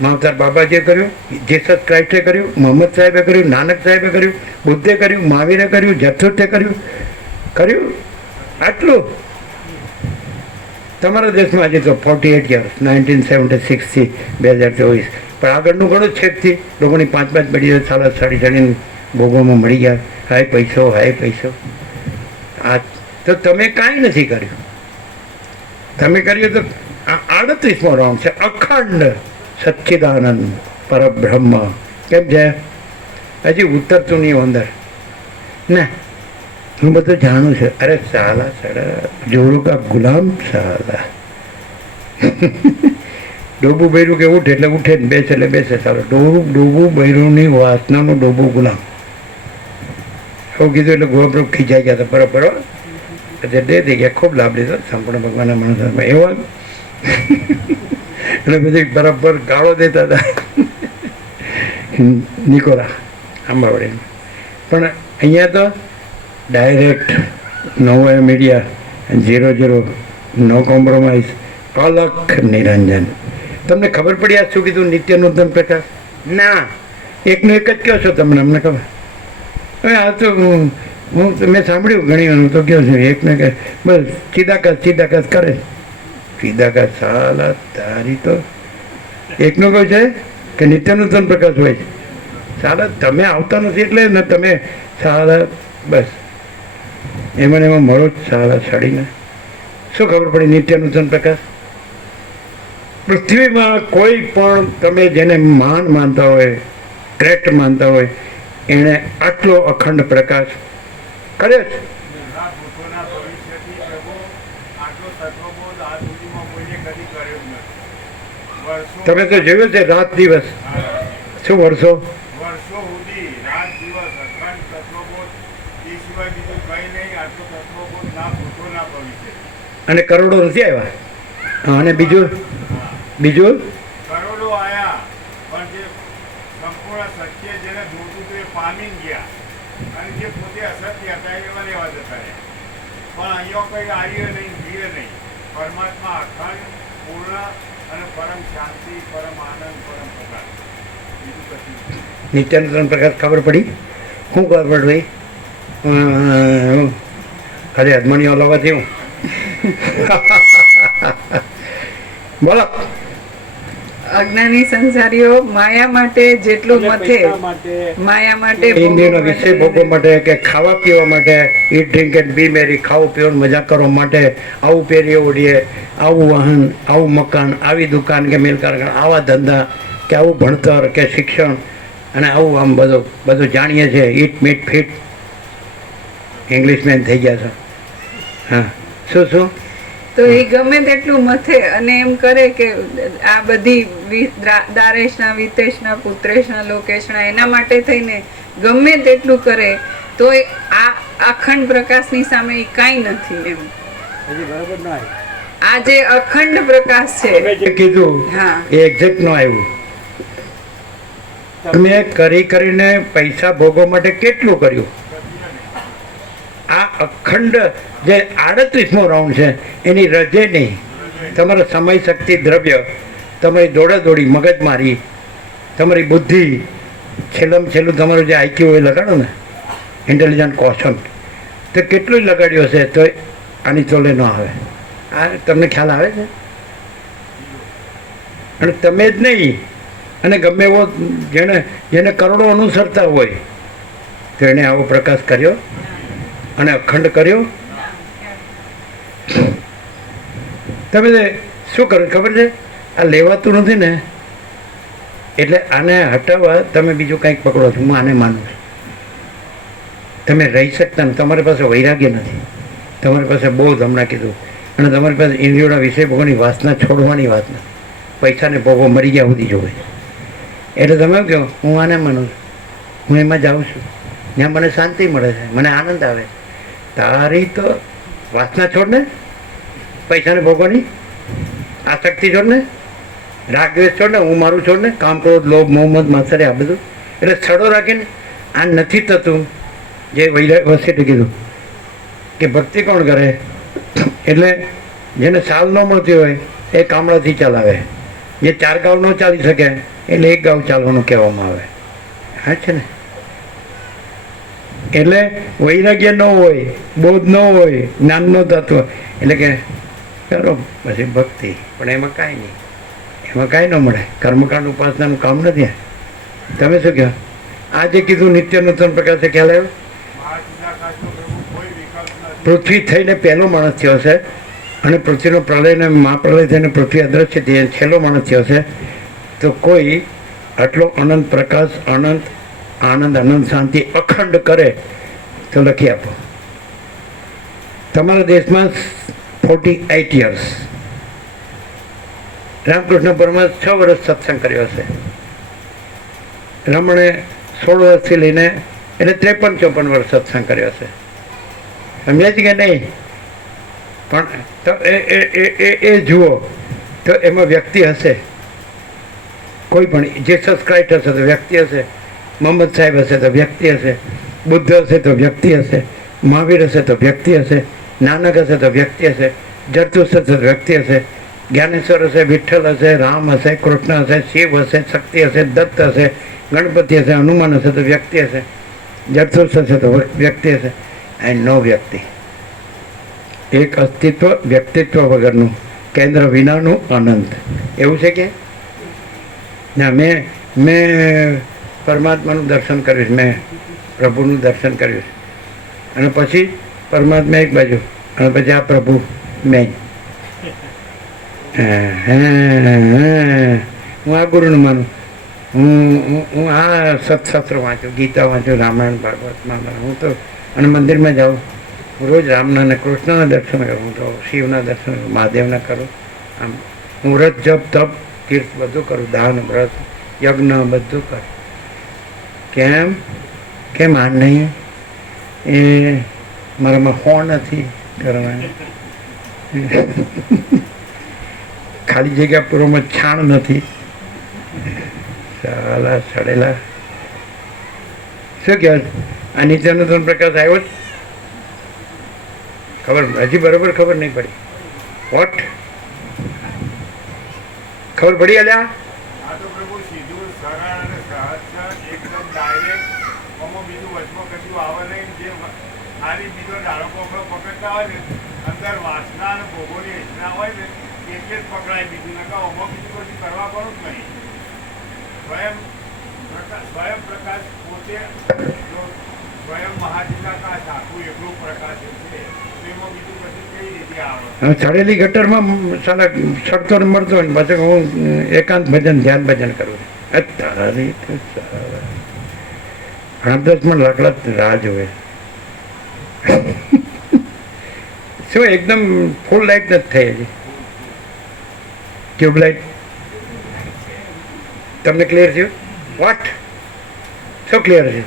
માવતાર બાબાજીએ કર્યું, જીસસ ક્રાઇસ્ટે કર્યું, મોહમ્મદ સાહેબે કર્યું, નાનક સાહેબે કર્યું, બુદ્ધે કર્યું, મહાવીરે કર્યું, જથ્થુતે કર્યું. આટલું તમારા દેશમાં હજી તો 48 યર્સ 1976થી 2024, પણ આગળનું ઘણું છેકથી લોકોની 5-5 પેઢીઓ સાલા સડીને ભોગોમાં મળી ગયા. હાય પૈસો. આ તો તમે કાંઈ નથી કર્યું. તમે કર્યું તો આ 38મો રાઉન્ડ છે અખંડ સચ્ચિદાનંદ પરબ્રહ્મ. કેમ છે? હજી ઉતરતું નહીં અંદર ને. હું બધું જાણું છું. અરે સાલા સડા જોડું કા ગુલામ સાલા. ડોબું બૈરું કે ઉઠે એટલે ઉઠે ને બેસે એટલે બેસે. સારું ડોબું બૈરુંની વાસનાનું ડોબું ગુલામ. એવું કીધું એટલે ગોપ્રભુ ખીચાઈ ગયા હતા. બરાબર એટલે દે દે ગયા. ખૂબ લાભ લીધો સંપૂર્ણ ભગવાનના માણસોમાં. એવા એટલે બધી બરાબર ગાળો દેતા હતા નિકોરા આંબાવડી. પણ અહીંયા તો ડાયરેક્ટ નવો મીડિયા 00 નો કોમ્પ્રોમાઇઝ અલખ નિરંજન. તમને ખબર પડી આ શું કીધું? નિત્ય નૂતન પ્રકાશ ના. એકનું એક જ કહો છો તમને? અમને ખબર. હવે આ તો હું મેં સાંભળ્યું ઘણી વાર. હું તો કહું છું એકને કે બસ ચિદાકાશ કરે. ચિદાકાશ સાલા તારી તો એકનું કહું છે કે નિત્ય નૂતન પ્રકાશ હોય છે. સાલા તમે આવતા નથી એટલે ને તમે સાલા બસ એમાં મળો જ સાલા સડીને. શું ખબર પડી નિત્ય નૂતન પ્રકાશ? પૃથ્વીમાં કોઈ પણ તમે જેને મહાન માનતા હોય, શ્રેષ્ઠ માનતા હોય, એણે આટલો અખંડ પ્રકાશ કર્યો છે. તમે તો જોયું છે રાત દિવસ. શું વર્ષો અને કરોડો નથી આવ્યા. અને બીજું કરોડો આયા પણ જે સંપૂર્ણ સત્ય જેને જોતું હતું એ પામી ગયા અને જે પોતે અસત્ય હતા એવા લેવા જતા રહ્યા. પણ અહીંયા કોઈ આવ્યો નહીં, જીવે નહીં. પરમાત્મા અખંડ પૂર્ણ અને પરમ શાંતિ, પરમ આનંદ, પરમ પ્રકાશ. બીજું કશું નિત્યાનંદ પ્રકાશ ખબર પડી? શું ખબર પડી ભાઈ? ખાલી અજમણીઓ લાવવાથી હું બોલો. અજ્ઞાની સંસારીઓ માયા માટે જેટલું મથે, માયા માટે ઇન્દ્રિયનો વિષય ભોગવવા માટે કે ખાવા પીવા માટે, ઈટ ડ્રિંક એન્ડ બી મેરી, ખાવું પીવાનું મજા કરવા માટે, આવું પહેરીએ ઓઢીએ, આવું વાહન, આવું મકાન, આવી દુકાન કે મિલ કારખાના, આવા ધંધા કે આવું ભણતર કે શિક્ષણ અને આવું આમ બધું જાણીએ છીએ. ઈટ મીટ ફીટ ઇંગ્લિશમેન થઈ ગયા છે. હા શું તો એ ગમે તેટલું મથે અને એમ કરે કે આ બધી દારેશના વિતેશના પુત્રેશના લોકેશના એના માટે થઈને ગમે તેટલું કરે તો આ અખંડ પ્રકાશની સામે એ કાંઈ નથી એમ. હજી બરાબર ના આવ્યું. આ જે અખંડ પ્રકાશ છે તમે જે કીધું હા એ એક્ઝેક્ટ ન આવ્યું. તમે કરી કરીને પૈસા ભોગવવા માટે કેટલું કર્યું? આ અખંડ જે 38મો રાઉન્ડ છે એની રજે નહીં. તમારો સમય શક્તિ દ્રવ્ય, તમારી દોડાદોડી મગજમારી, તમારી બુદ્ધિ, છેલ્લું તમારું જે આઈક્યુ એ લગાડો ને ઇન્ટેલિજન્ટ કોશન, તો કેટલું લગાડ્યું હશે તો આની ચોલે ન આવે. આ તમને ખ્યાલ આવે છે? અને તમે જ નહીં અને ગમે એવો જેને કરોડો અનુસરતા હોય તો એણે આવો પ્રકાશ કર્યો અને અખંડ કર્યો. તમે શું કરો ખબર છે? આ લેવાતું નથી ને એટલે આને હટાવવા તમે બીજું કંઈક પકડો છો. હું આને માનું છું. તમે રહી શકતા ને તમારી પાસે વૈરાગ્ય નથી, તમારી પાસે બોધ, હમણાં કીધું, અને તમારી પાસે ઇન્દ્રિયોના વિષય ભોગવવાની વાસના છોડવાની વાત નથી. પૈસાને ભોગવો મરી ગયા સુધી જોવે. એટલે તમે કહો હું આને માનું છું, હું એમાં જાઉં છું, જ્યાં મને શાંતિ મળે છે, મને આનંદ આવે. તારી તો વાસના છોડ ને, પૈસાને ભોગવવાની આસક્તિ છોડ ને, રાગ દ્વેષ છોડ ને, હું મારું છોડ ને, કામ ક્રોધ લોભ મોહમ્મદ માત્સર્ય આ બધું. એટલે સ્થળો રાખીને આ નથી થતું. જે વસીટે કીધું કે ભક્તિ કોણ કરે? એટલે જેને સાલ ન મળતી હોય એ કામડાથી ચલાવે. જે 4 ગાઉ ન ચાલી શકે એટલે 1 ગાઉ ચાલવાનું કહેવામાં આવે. હા છે ને? એટલે વૈરાગ્ય ન હોય, બોધ ન હોય, જ્ઞાન ન તત્વ એટલે કે કરો પછી ભક્તિ, પણ એમાં કાંઈ નહીં, એમાં કાંઈ ન મળે. કર્મકાંડ ઉપાસનાનું કામ નથી. તમે શું કહો? આ જે કીધું નિત્ય નૂતન પ્રકાશે ખ્યાલ આવ્યો? પૃથ્વી થઈને પહેલો માણસ થયો છે અને પૃથ્વીનો પ્રલયને મહાપ્રલય થઈને પૃથ્વી અદ્રશ્ય થઈ છેલ્લો માણસ થયો છે. તો કોઈ આટલો અનંત પ્રકાશ, અનંત આનંદ, અનંત શાંતિ અખંડ કરે તો લખી આપો. તમારા દેશમાં 48 યર્સ રામકૃષ્ણ પરમહંસ 6 વર્ષ સત્સંગ કર્યો છે. રમણે 16 વર્ષથી લઈને એટલે 53-54 વર્ષ સત્સંગ કર્યો છે. સમજાય છે કે નહીં? પણ તો એ જુઓ તો એમાં વ્યક્તિ હશે, કોઈ પણ જીસસ ક્રાઇસ્ટ હશે તો વ્યક્તિ હશે, મોહમ્મદ સાહેબ હશે તો વ્યક્તિ હશે, બુદ્ધ હશે તો વ્યક્તિ હશે, મહાવીર હશે તો વ્યક્તિ હશે, નાનક હશે તો વ્યક્તિ હશે, જરતુસ હશે તો વ્યક્તિ હશે, જ્ઞાનેશ્વર હશે, વિઠ્ઠલ હશે, રામ હશે, કૃષ્ણ હશે, શિવ હશે, શક્તિ હશે, દત્ત હશે, ગણપતિ હશે, હનુમાન હશે તો વ્યક્તિ હશે, જરતુસ હશે તો વ્યક્તિ હશે. એન્ડ નો વ્યક્તિ. એક અસ્તિત્વ વ્યક્તિત્વ વગરનું, કેન્દ્ર વિનાનું અનંત. એવું છે કે ના? મેં પરમાત્માનું દર્શન કર્યું છે, મેં પ્રભુનું દર્શન કર્યું છે, અને પછી પરમાત્મા એક બાજુ અને પછી આ પ્રભુ મેં. હું આ ગુરુનું માનું. હું આ સત્શાસ્ત્ર વાંચું, ગીતા વાંચું, રામાયણ ભાગવતમાં. હું તો અને મંદિરમાં જાઉં, રોજ રામના અને કૃષ્ણના દર્શન કરું, તો શિવના દર્શન કરું, મહાદેવના કરું. આમ હું વ્રત જપ તપ તીર્થ બધું કરું, દાન વ્રત યજ્ઞ બધું કરું. કેમ આ નહીં? એ મારામાં હોં નથી કરવાની, ખાલી જગ્યા પૂર્વમાં છાણ નથી, સાલા સડેલા. શું કહેવાય? આ નિત્યનો ધન પ્રકાશ આવ્યો જ ખબર, હજી બરોબર ખબર નહીં પડી. વોટ ખબર પડી? અલ્યા આ તો પ્રભુ સીધું સરળ અને સહજ એકદમ ડાયરેક્ટ, આમાં બીજું વચમાં કશું આવે નહીં. જે ખાલી બીજો ડાળો પકડો પકડતા હોય ને, અંદર વાસના અને ભોગોની ઈચ્છા હોય ને એટલે જ પકડાય. બીજું નકા આમાં બીજું કશું કરવા પડું જ નહીં. સ્વયં પ્રકાશ પોતે સ્વયં મહાચિદાકાશ આખું એકલું પ્રકાશ છે. એમાં બીજું કશું કઈ રીતે આવે? ચડેલી ગટરમાં સાલા સડતો ને મળતો હોય ને પાછું હું એકાંત ભજન, ધ્યાન ભજન કરું. તારી ઘણા 10 લાકડા રાહ જોવે. શું એકદમ ફૂલ લાઇટ નથી થઈ હજી? ટ્યુબલાઇટ તમને ક્લિયર થયું? વોટ? શું ક્લિયર છે?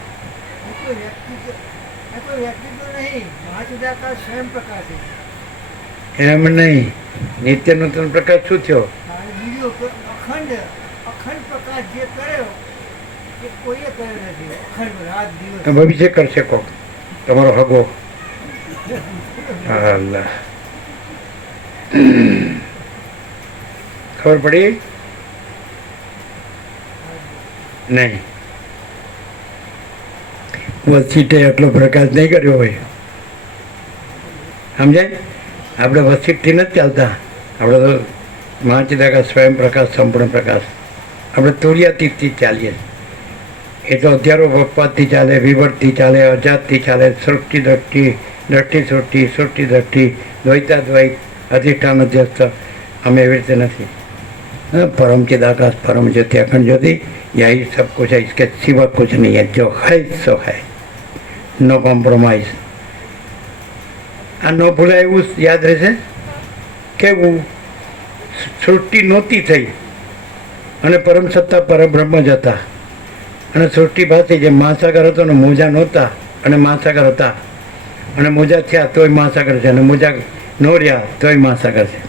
કોઈ વ્યક્તિ તો નહીં, મહાચિદાકાશ સ્વયં પ્રકાશ છે. એમ નહીં, નિત્ય નૂતન પ્રકાશ શું થયો? અને બીજો અખંડ પ્રકાશ જે કર્યો એ કોઈએ કર્યો નથી. અખંડ રાત દિવસ. ભવિષ્ય કરશે કોક તમારો હગો. અલ્લાહ, ખબર પડી? નહીં, વસીટે એટલો પ્રકાશ નહીં કર્યો હોય. સમજાય? આપણે વસીટથી નથી ચાલતા. આપણે તો મહાચિદાકાશ સ્વયં પ્રકાશ સંપૂર્ણ પ્રકાશ. આપણે તુર્યાતીતથી ચાલીએ. એ તો હથિયારો વકવાદથી ચાલે, વિવરથી ચાલે, અજાતથી ચાલે, સૃષ્ટિ દ્રષ્ટિ, દ્રષ્ટિ સૃષ્ટિ, સૃષ્ટિ દ્રષ્ટિ, દ્વૈતાદ્વૈત, અધિષ્ઠાન અધ્યસ્થ. અમે એવી રીતે નથી. परम चिदाकाश परम ज्योति अखंड ज्योति, यही सब कुछ है, इसके सिवा कुछ नहीं है. जो है सो है, नो कॉम्प्रोमाइज. आ नो भूलाय એવું યાદ રહેશે. કેવું? સૃષ્ટિ નહોતી થઈ અને પરમ સત્તા પરબ્રહ્મ જ હતા. અને સૃષ્ટિ પાસે જે મહાસાગર હતો ને મોજા નહોતા અને મહાસાગર હતા, અને મોજા થયા તોય મહાસાગર છે, અને મોજા ન રહ્યા તોય મહાસાગર છે.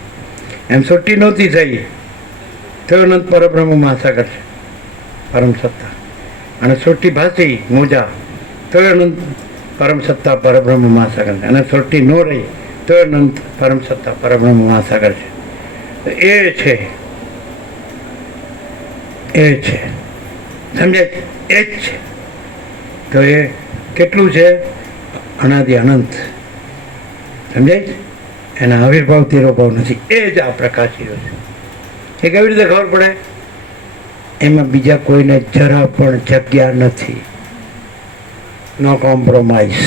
એમ સૃષ્ટિ નહોતી થઈ તો અનંત પરબ્રહ્મ મહાસાગર છે, પરમ સત્તા. અને સૃષ્ટિ ભાસી મોજા તો અનંત પરમ સત્તા પરબ્રહ્મ મહાસાગર છે. અને સૃષ્ટિ ન રહી તો અનંત પરમ સત્તા પરબ્રહ્મ મહાસાગર છે. એ છે, એ છે, સમજાય? એ જ છે. તો એ કેટલું છે? અનાદિ અનંત. સમજાય? એના આવિર્ભાવ તિરોભાવ નથી. એ જ આ પ્રકાશીઓ છે. એ કેવી રીતે ખબર પડે? એમાં બીજા કોઈને જરા પણ જગ્યા નથી. No compromise.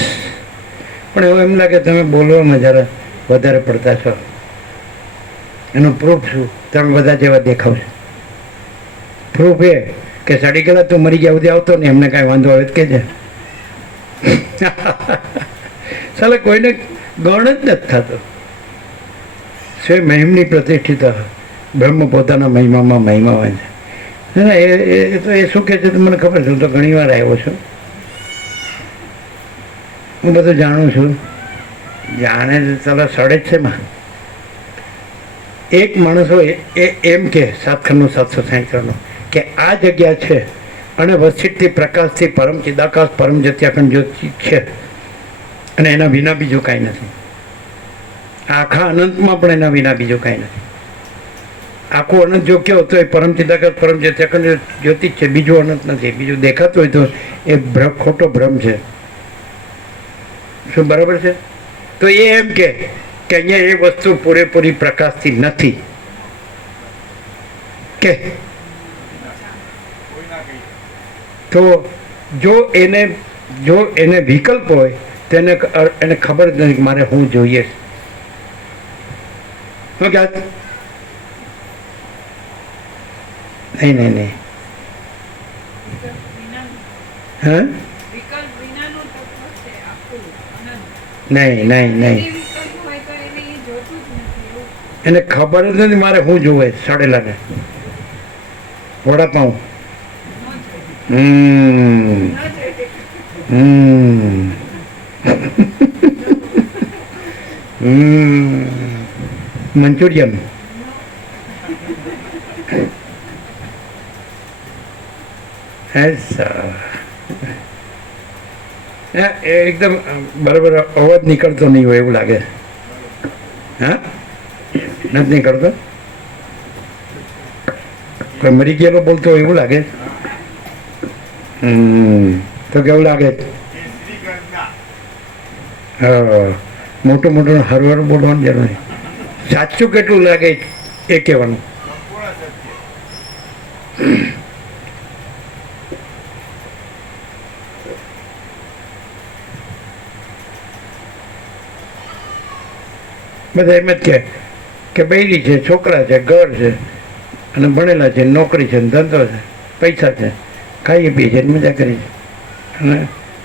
પણ એવું એમ લાગે તમે બોલવામાં જરા વધારે પડતા છો. એનું પ્રૂફ શું? તમે બધા જેવા દેખાવ છો. પ્રૂફ એ કે સડી ગયેલા તું મરી ગયા સુધી આવતો ને એમને કાંઈ વાંધો આવે કે છે. ચાલે કોઈને ગણ જ નથી થતો. સ્વયં મહિમની પ્રતિષ્ઠિત બ્રહ્મ પોતાના મહિમામાં મહિમા હોય છે. એ તો એ શું કહે છે મને ખબર છે. હું તો ઘણી વાર આવ્યો છું, હું બધું જાણું છું. જાણે ચાલો સડે જ છે માં. એક માણસો એ એમ કે 7 ખંડનું 763 કે આ જગ્યા છે અને વસિષ્ઠથી પ્રકાશથી પરમ ચિદાકાશ પરમ જ્યોતિ અખંડ જ્યોતિ છે, અને એના વિના બીજું કાંઈ નથી. આખા અનંતમાં પણ એના વિના બીજું કાંઈ નથી. આખું અનંત જો કહો તો એ પરમ ચિદાકાશ પરમ જ્યોતિ અખંડ જ્યોતિ જ છે, બીજું અનંત નથી. બીજું દેખાતું હોય તો એ ખોટો ભ્રમ છે. શું બરાબર છે? તો એ એમ કે અહીંયા એ વસ્તુ પૂરેપૂરી પ્રકાશથી નથી કે તો જો એને વિકલ્પ હોય તો એને ખબર જ નથી કે મારે શું જોઈએ છે. નહીં હા નહીં એને ખબર જ નથી મારે શું જોવે. સડેલાને વડાપાઉં મંચુરિયન એકદમ બરાબર અવાજ નીકળતો નહીં હોય એવું લાગે. હા, નથી નીકળતો. કોઈ મરી ગયેલો બોલતો હોય એવું લાગે. તો કેવું લાગે? હા, મોટું મોટું હરવાનું બોલવાનું જરૂર નહીં. સાચું કેટલું લાગે એ કહેવાનું. બધા એમ જ કે બૈરી છે, છોકરા છે, ઘર છે, અને ભણેલા છે, નોકરી છે, ધંધો છે, પૈસા છે, ખાઈએ પીએ છીએ, મજા કરીએ છીએ, અને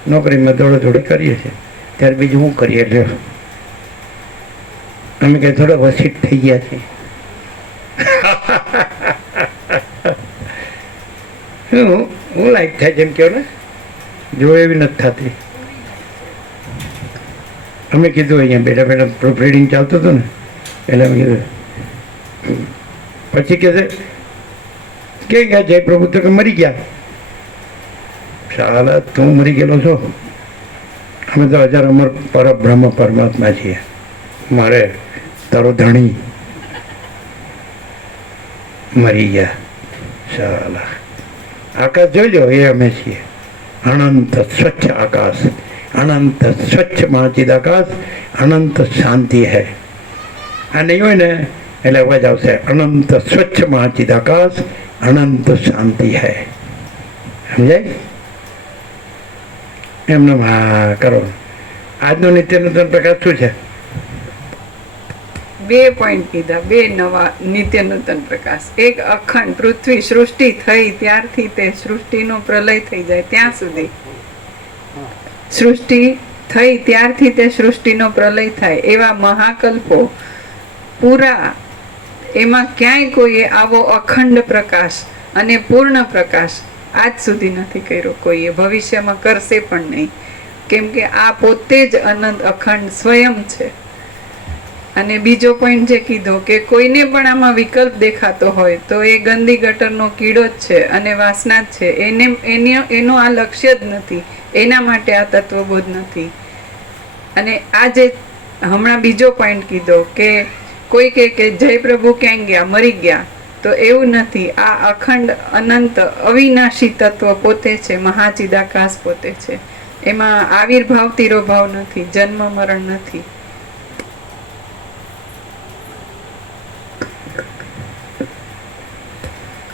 નોકરીમાં દોડાદોડી કરીએ છીએ. ત્યારે બીજું શું કરીએ? એટલે અમે કંઈ થોડા વસીટ થઈ ગયા છીએ. હું લાઈક થાય જેમ કહો ને, જો એવી નથી થતી. અમે કીધું અહીંયા બેઠા બેઠા પ્રૂફ રીડિંગ ચાલતું હતું ને, એટલે અમે કીધું. પછી કહે છે ક્યાં ગયા જય પ્રભુ? તો કે મરી ગયા. સાલા તું મરી ગયેલો છો? અમે તો હજાર અમર પરબ્રહ્મ પરમાત્મા છીએ. મારે તારો ધણી મરી ગયા. સાલા આકાશ જોઈ લો, એ અમે છીએ. અનંત સ્વચ્છ આકાશ, અનંત સ્વચ્છ મહાચિદાકાશ, અનંત શાંતિ હૈ. આ નહીં હોય ને એટલે અવાજ આવશે, અનંત સ્વચ્છ મહાચિદાકાશ, અનંત શાંતિ હૈ. સમજાય? એમને હા કરો. આજનો નિત્ય નૂતન પ્રકાશ શું છે? 2 પોઈન્ટ કીધા, 2 નવા નિત્ય નૂતન પ્રકાશ. એક અખંડ પૃથ્વી સૃષ્ટિ થઈ ત્યારથી તે સૃષ્ટિનો પ્રલય થઈ જાય ત્યાં સુધી, સૃષ્ટિ થઈ ત્યારથી તે સૃષ્ટિનો પ્રલય થાય એવા મહાકલ્પો પૂરા, એમાં ક્યાંય કોઈએ આવો અખંડ પ્રકાશ અને પૂર્ણ પ્રકાશ આજ સુધી નથી કર્યો કોઈએ, ભવિષ્યમાં કરશે પણ નહીં. કેમ કે આ પોતે જ અનંત અખંડ સ્વયં છે. અને બીજો પોઈન્ટ જે કીધો કે કોઈને પણ આમાં વિકલ્પ દેખાતો હોય તો એ ગંદી ગટરનો કીડો જ છે અને વાસના જ છે. એનો આ લક્ષ્ય જ નથી, એના માટે આ તત્વબોધ નથી. અને આ જે હમણાં બીજો પોઈન્ટ કીધો કે કોઈ કે જય પ્રભુ ક્યાં ગયા? મરી ગયા. તો એવું નથી. આ અખંડ અનંત અવિનાશી તત્વ પોતે છે, મહાચિદાકાશ પોતે છે. એમાં આવિર્ભાવ તિરોભાવ નથી, જન્મ મરણ નથી.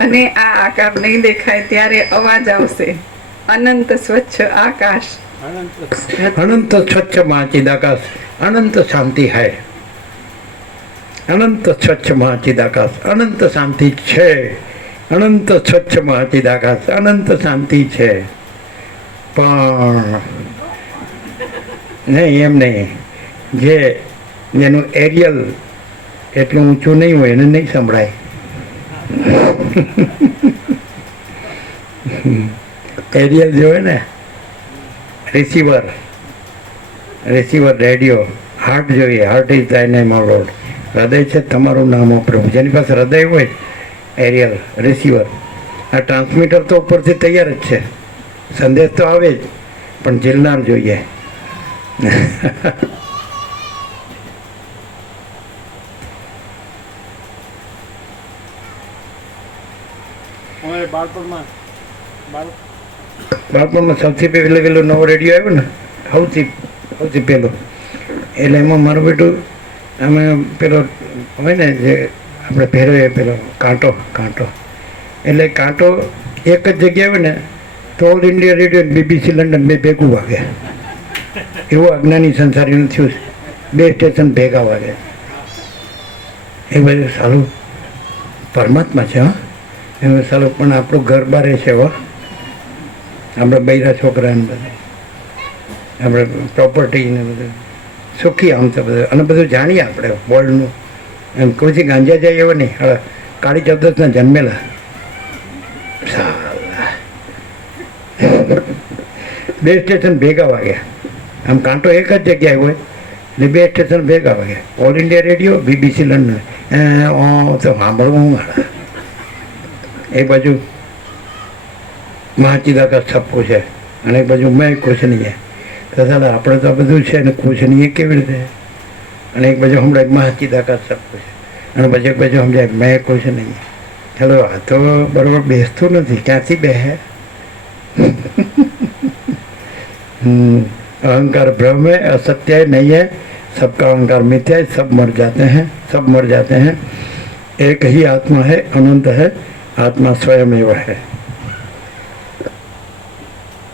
અને આ આકાર નહીં દેખાય ત્યારે અવાજ આવશે, અનંત સ્વચ્છ આકાશ, અનંત સ્વચ્છ મહાચિદાકાશ, અનંત શાંતિ હૈ. અનંત સ્વચ્છ મહાચિદાકાશ, અનંત શાંતિ છે. અનંત સ્વચ્છ મહાચિદાકાશ, અનંત શાંતિ છે. પણ નહીં, એમ નહીં. જેનું એરિયલ એટલું ઊંચું નહીં હોય એને નહીં સંભળાય. એરિયલ જોવે ને, રિસીવર રેડિયો, હાર્ટ જોઈએ. Heart is thy name O Lord. હૃદય છે તમારું નામ ઓ પ્રભુ. જેની પાસે હૃદય હોય, એરિયલ રિસીવર. આ ટ્રાન્સમીટર તો ઉપરથી તૈયાર જ છે, સંદેશ તો આવે જ, પણ ઝીલનાર જોઈએ. અમારે બાળપણમાં સૌથી પહેલો નવો રેડિયો આવ્યો ને, સૌથી પહેલો, એટલે એમાં મારું બેટું અમે પેલો હોય ને જે આપણે પહેરીએ પેલો કાંટો, એટલે કાંટો એક જ જગ્યાએ હોય ને તો all India radio BBC London બે ભેગું વાગે. એવું અજ્ઞાની સંસારીનું થયું છે, 2 સ્ટેશન ભેગા વાગે. એ બધું સારું પરમાત્મા છે. હા, એમાં સારું. પણ આપણું ઘર બારે છે. હો, આપણે બૈરા છોકરાને બધું, આપણે પ્રોપર્ટી ને બધું સુખી આમ તો બધું, અને બધું જાણીએ આપણે વર્લ્ડનું. એમ કોઈથી ગાંજા જાય એવો નહીં. હવે કાળી ચૌદસના જન્મેલા. સાલા 2 સ્ટેશન ભેગા વાગ્યા. આમ કાંટો એક જ જગ્યાએ હોય એટલે 2 સ્ટેશન ભેગા વાગ્યા. All India radio, BBC London. તો સાંભળવું મારા. એક બાજુ મહાચિદાકાશ છપ્પું છે અને એક બાજુ મેં ખુશ નહીં. તો સાલા આપણે તો બધું છે ને ખુશ નહીં એ કેવી રીતે? અને એક બાજુ હમણાં મહાચિદાકાશ છપ્પું છે અને પછી એક બાજુ સમજાય મેં ખુશ નહીં. ચાલો, આ તો બરાબર બેસતું નથી. ક્યાંથી બેસે? अहंकार भ्रम है, असत्य नहीं है, सबका अहंकार मिथ्या है, सब मर जाते हैं. एक ही आत्मा है, अनंत है, आत्मा स्वयं एवं है.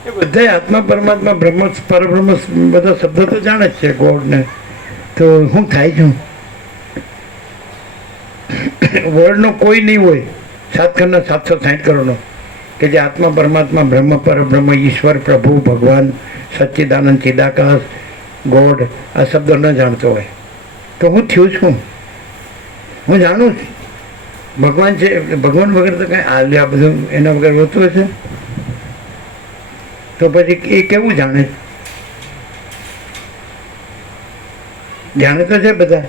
એ બધા આત્મા પરમાત્મા બ્રહ્મ પરબ્રહ્મ બધા શબ્દો તો જાણે જ છે ગોડને. તો હું થાય છું વર્લ્ડનો કોઈ નહીં હોય 7 ખંડના 760 કરોડનો કે જે આત્મા પરમાત્મા બ્રહ્મ પરબ્રહ્મ ઈશ્વર પ્રભુ ભગવાન સચ્ચિદાનંદ ચિદાકાશ ગોડ આ શબ્દો ન જાણતો હોય. તો હું થયું છું, હું જાણું છું ભગવાન છે. ભગવાન વગર તો કાંઈ આ બધું એના વગર હોતું હશે? તો પછી એ કેવું જાણે? જાણે તો છે બધા,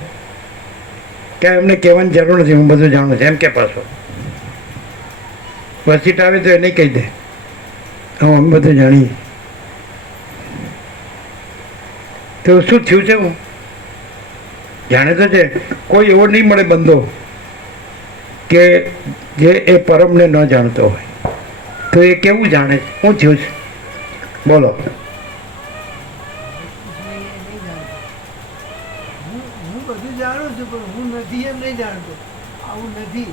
ક્યાં એમને કહેવાની જરૂર નથી, હું બધું જાણું છું એમ કે પાછો વસીટ આવે તો એને કહી દે હું અમે બધું જાણીએ. તો શું થયું છે? હું જાણે તો છે. કોઈ એવો નહીં મળે બંદો કે જે એ પરમને ન જાણતો હોય. તો એ કેવું જાણે? શું થયું છે? બોલો. હું બધું જાણું છું પણ હું નથી એમ નહીં જાણતો. આવું નથી,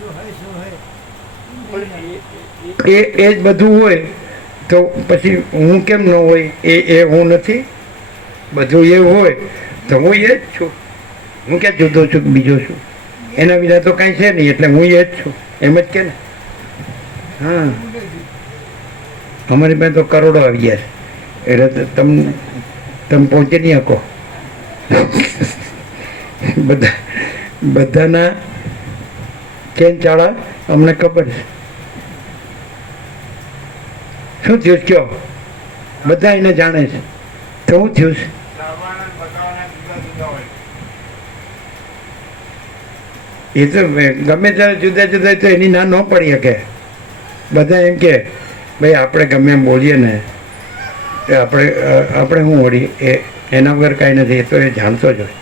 જો હોય શું હોય. એ જ બધું હોય તો પછી હું કેમ ન હોય? એ હું નથી? બધું એ હોય તો હું એ જ છું. હું ક્યાં જુદો છું બીજો છું? એના વિના તો કાંઈ છે નહીં, એટલે હું એ જ છું એમ જ કે ને. હા, અમારી પાસે તો કરોડો આવી ગયા છે એટલે તમે પહોંચી નહીં શકો. બધાના ચેન ચાળા અમને ખબર છે. શું થયું છે કયો? બધા એને જાણે છે. તો શું થયું છે? લાવવાના ને બતાવવાના જુદા જુદા હોય. એ તો ગમે ત્યારે જુદા જુદા તો એની ના ન પડી શકે. બધા એમ કે ભાઈ આપણે ગમે એમ બોલીએ ને એ આપણે શું વળી એના વગર કાંઈ નથી. એ તો એ જાણતો જ હોય.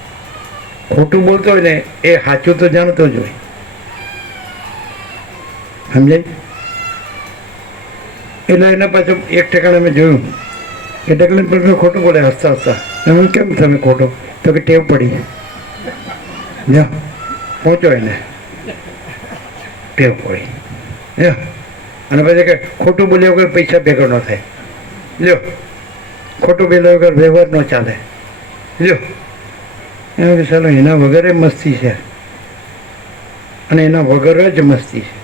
ખોટું બોલતો હોય ને એ સાચું તો જાણતો જ હોય. સમજાય? એટલે એના પાછું એક ઠેકાણે મેં જોયું કે ઠેકાણે પર ખોટું બોલે હસતા હસતા. એમ કેમ તમે ખોટું? તો કે ટેવ પડી. લ્યો પહોંચો એને, ટેવ પડી. લ્યો અને પછી કે ખોટું બોલ્યા વગર પૈસા ભેગો ન થાય. લ્યો ખોટું બોલ્યા વગર વ્યવહાર ન ચાલે. લ્યો એમ કે ચાલો એના વગર એ મસ્તી છે અને એના વગર જ મસ્તી છે.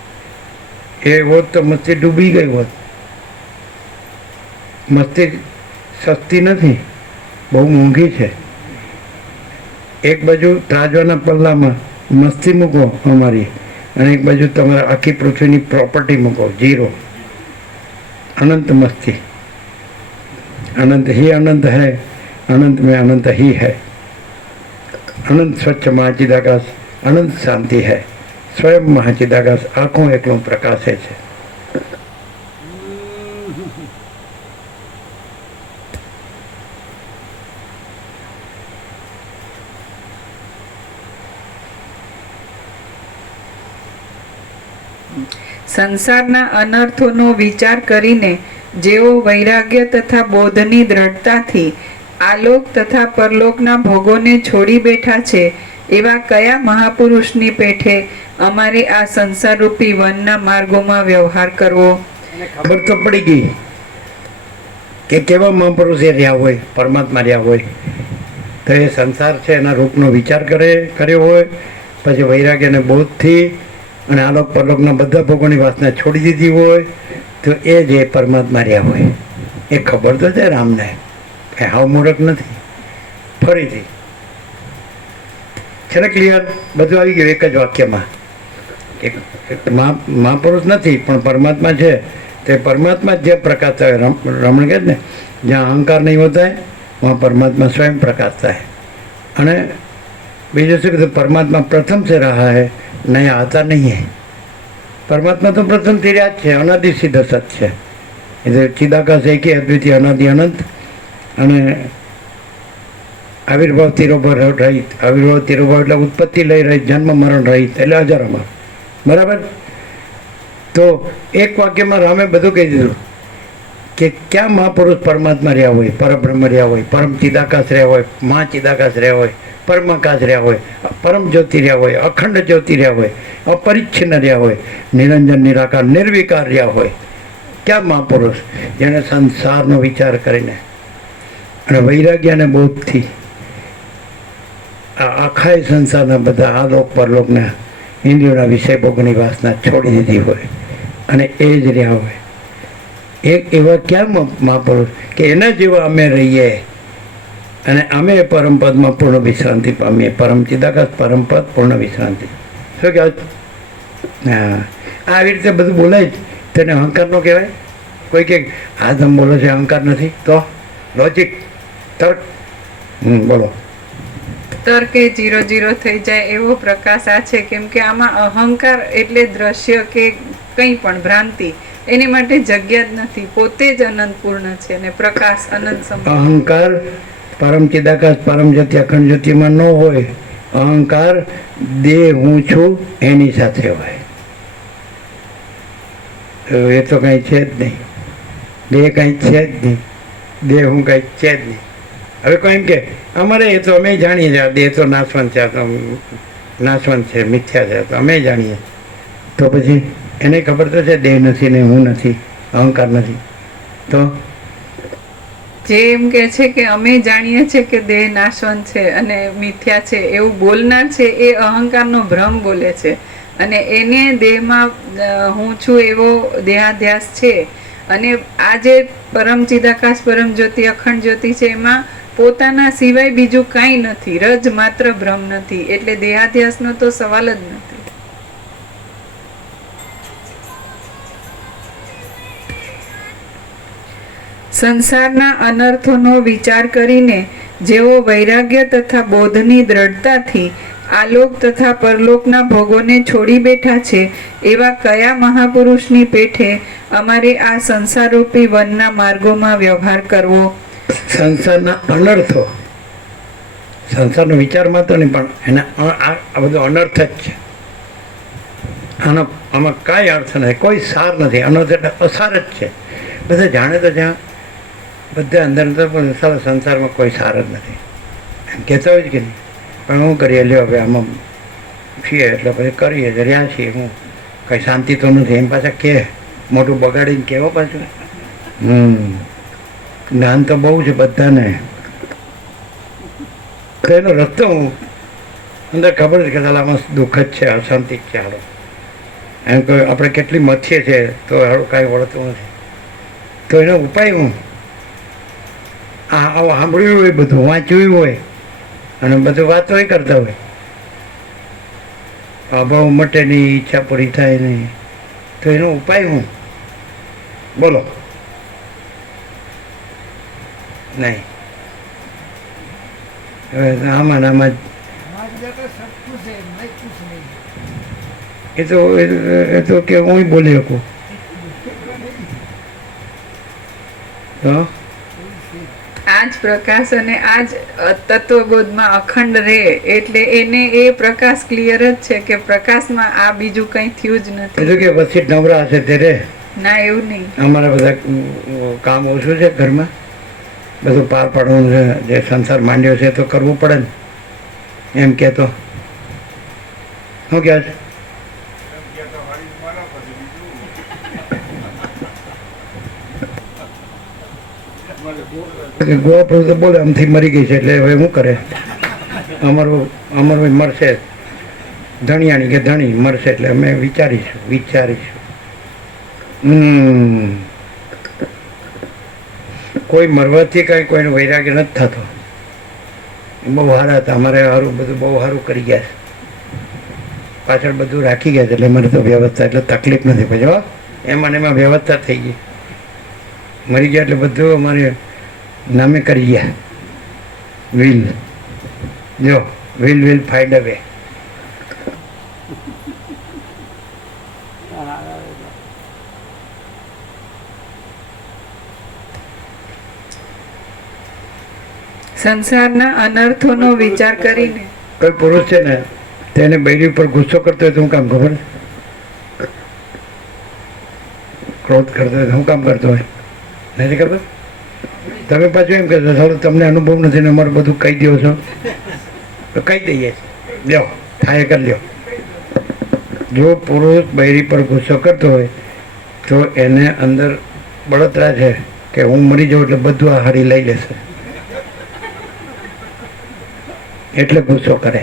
એ હોત તો મસ્તી ડૂબી ગઈ હોત. મસ્તી સસ્તી નથી, બહુ મોંઘી છે. એક બાજુ ત્રાજવાના પલ્લામાં મસ્તી મૂકો અમારી અને એક બાજુ તમારે આખી પૃથ્વીની પ્રોપર્ટી મૂકો, જીરો. અનંત મસ્તી. अनंत ही अनंत है, अनंत में अनंत ही है. अनंत स्वच्छ महाचिदाकाश, अनंत शांति है. स्वयं महाचिदाकाश आंखों एकलो प्रकाशे છે. સંસારના અનર્થોનો વિચાર કરીને જેઓ વૈરાગ્ય તથા બોધની દ્રઢતાથી આલોક તથા પરલોકના ભોગોને છોડી બેઠા છે એવા કયા મહાપુરુષની પેઠે અમારે આ સંસારરૂપી વનના માર્ગોમાં વ્યવહાર કરવો? ખબર તો પડી ગઈ કે કેવા મહાપુરુષ એ રહ્યા હોય, પરમાત્મા રહ્યા હોય. તો એ સંસાર છે એના રૂપનો વિચાર કર્યો હોય, પછી વૈરાગ્ય અને બોધથી અને આલોક પરલોકના બધા ભોગોની વાસના છોડી દીધી હોય, તો એ જે પરમાત્મા રહ્યા હોય. એ ખબર તો છે રામને, કે હાવ મૂર્ખ નથી. ફરીથી છે ને ક્લિયર? બધું આવી ગયું એક જ વાક્યમાં. એક મહાપુરુષ નથી પણ પરમાત્મા છે. તે પરમાત્મા જે પ્રકાશ થાય, રમણ કહે ને, જ્યાં અહંકાર નહીં હોતા है वहाँ परमात्मा स्वयं प्रकाशता है. અને બીજું શું કીધું? પરમાત્મા પ્રથમ से रहा है, नया आता नहीं है. परमात्मा तो प्रथम થી રહ્યા જ છે, અનાદિ સિદ્ધ સત છે. એટલે ચિદાકાશ એકી અદ્વિતીય અનાદિ અનંત અને આવિર્ભાવ તિરોભાવ રહિત. આવિર્ભાવ તિરોભાવ એટલે ઉત્પત્તિ લઈ રહિત, જન્મ મરણ રહિત એટલે અજર અમર. બરાબર? તો એક વાક્યમાં રામે બધું કહી દીધું કે ક્યાં મહાપુરુષ પરમાત્મા રહ્યા હોય, પરબ્રહ્મ રહ્યા હોય, પરમ ચિદાકાશ રહ્યા હોય, મહા ચિદાકાશ રહ્યા હોય, પરમાકાશ રહ્યા હોય, પરમ જ્યોતિ રહ્યા હોય, અખંડ જ્યોતિ રહ્યા હોય, અપરિચ્છિન્ન રહ્યા હોય, નિરંજન નિરાકાર નિર્વિકાર રહ્યા હોય. ક્યાં મહાપુરુષ? જેણે સંસારનો વિચાર કરીને અને વૈરાગ્ય અને બોધથી આ આખા સંસારના બધા આલોક પરલોકના ઇન્દ્રિયોના વિષય ભોગની વાસના છોડી દીધી હોય અને એ જ રહ્યા હોય. એક એવા ક્યાં મહાપુરુષ કે એના જેવા અમે રહીએ અને અમે પરમ પદમાં પૂર્ણ વિશ્રાંતિ પામીએ. પરમ ચિદાકાશ પરમ પદ પૂર્ણ વિશ્રાંતિ. શું કહેવાય? હા, આવી રીતે બધું બોલાય જ તેને અહંકાર નો કહેવાય. કોઈ કે આ તમે બોલો છે અહંકાર નથી, તો લોજિક તર્ક બોલો. તર્કે 0-0 થઈ જાય એવો પ્રકાશ આ છે, કેમ કે આમાં અહંકાર એટલે દ્રશ્ય કે કંઈ પણ ભ્રાંતિ, એની માટે જગ્યા જ નથી. પોતે જ અનંત પૂર્ણ છે અને પ્રકાશ અનંત સંપૂર્ણ. અહંકાર પરમ ચિદાકાશ પરમ જ્યોતિ અખંડ જ્યોતિમાં ન હોય. અહંકાર દેહ હું છું એની સાથે હોય. એ તો કંઈ છે જ નહીં. દેહ કંઈ છે જ નહીં. દેહ હું કંઈ છે જ નહીં. હવે કોઈ એમ કે અમારે એ તો અમે જાણીએ છીએ, દેહ તો નાશવંત છે, તો નાશવંત છે, મિથ્યા છે, તો અમે જાણીએ. તો પછી એને ખબર તો છે દેહ નથી ને હું નથી, અહંકાર નથી. તો જે એમ કે છે કે અમે જાણીએ છીએ કે દેહ નાશવંત છે અને મિથ્યા છે, એવું બોલનાર છે એ અહંકારનો ભ્રમ બોલે છે. અને એને દેહમાં હું છું એવો દેહાધ્યાસ છે. અને આ જે પરમ ચિદાકાશ પરમ જ્યોતિ અખંડ જ્યોતિ છે એમાં પોતાના સિવાય બીજું કાંઈ નથી. રજ માત્ર ભ્રમ નથી, એટલે દેહાધ્યાસનો તો સવાલ જ નથી. સંસારના અનર્થોનો વિચાર કરીને જેઓ વૈરાગ્ય તથા બોધની દ્રઢતાથી આલોક તથા પરલોકના ભોગોને છોડી બેઠા છે, એવા કયા મહાપુરુષની પેઠે અમારે આ સંસારરૂપી વનના માર્ગોમાં વ્યવહાર કરવો? સંસારના અનર્થો, સંસારનો વિચાર માત્ર નહીં, પણ એના આ બધો અનર્થ જ છે. આમાં કાંઈ અર્થ નથી, કોઈ સાર નથી. અનર્થ એટલે અસાર જ છે. બધા જાણે તો જ્યાં બધા અંદર પણ સંસારમાં કોઈ સાર જ નથી એમ કહેતા હોય જ કે નહીં. પણ શું કરીએ, લ્યો હવે આમાં છીએ એટલે પછી કરીએ રહ્યા છીએ. હું કંઈ શાંતિ તો નથી એમ પાછા કે મોટું બગાડીને કહેવો પાછું. જ્ઞાન તો બહુ છે બધાને. તો એનો રસ્તો હું અંદર ખબર છે કે આમાં દુઃખ જ છે, અશાંતિ જ છે. હાલો એમ કે આપણે કેટલી મથીએ છીએ તો હારું કાંઈ વળતું નથી. તો એનો ઉપાય હું સાંભળ્યું હોય, બધું વાંચ્યું હોય અને બધું વાતો કરતા હોય. અભાવ મટે નહીં, ઈચ્છા પૂરી થાય નહીં, તો એનો ઉપાય હું બોલો? નહીં. હવે આમાં આમાં એ તો કે હું બોલી શકું. તો આ જ પ્રકાશ અને આ જ તત્વબોધમાં અખંડ રહે એટલે એને એ પ્રકાશ ક્લિયર જ છે કે પ્રકાશમાં આ બીજું કંઈ થયું જ નથી. એ તો કે વચ્ચે નવરા હશે ત્યારે. ના, એવું નહીં. અમારા બધા કામ ઓછું છે ઘરમાં, બધું પાર પાડવું છે. જે સંસાર માંડ્યો છે તો કરવું પડે ને એમ કહેતો. શું કહે છે? ગોવા પ્રભુ બોલે આમથી મરી ગઈ છે એટલે હવે શું કરે? અમારું મરશે, ધણિયાણી કે ધણી મરશે એટલે અમે વિચારીશું. કોઈ મરવાથી કાંઈ કોઈનું વૈરાગ્ય નથી થતો. બહુ સારા હતા, અમારે સારું બધું બહુ સારું કરી ગયા છે, પાછળ બધું રાખી ગયા છે એટલે અમારે તો વ્યવસ્થા એટલે તકલીફ નથી. પછી એમાં વ્યવસ્થા થઈ ગઈ. મરી ગયા એટલે બધું અમારે નામે કરી ગયા. વિલ જો વિલ ફાઇન્ડ અ વે. સંસારના અનર્થોનો વિચાર કરીને કોઈ પુરુષ છે ને તેને બૈરી ઉપર ગુસ્સો કરતો હોય તો હું કામ ખબર? ક્રોધ કરતો હોય તો હું કામ કરતો હોય નથી ખબર? તમે પાછું એમ કહેશો સારું તમને અનુભવ નથી ને અમારે બધું કહી દો છો તો કહી દઈએ. લ્યો થાય કરી લ્યો. જો પુરુષ બૈરી પર ગુસ્સો કરતો હોય તો એને અંદર બળતરા છે કે હું મરી જાઉં એટલે બધું આ હારી લઈ લેશે એટલે ગુસ્સો કરે.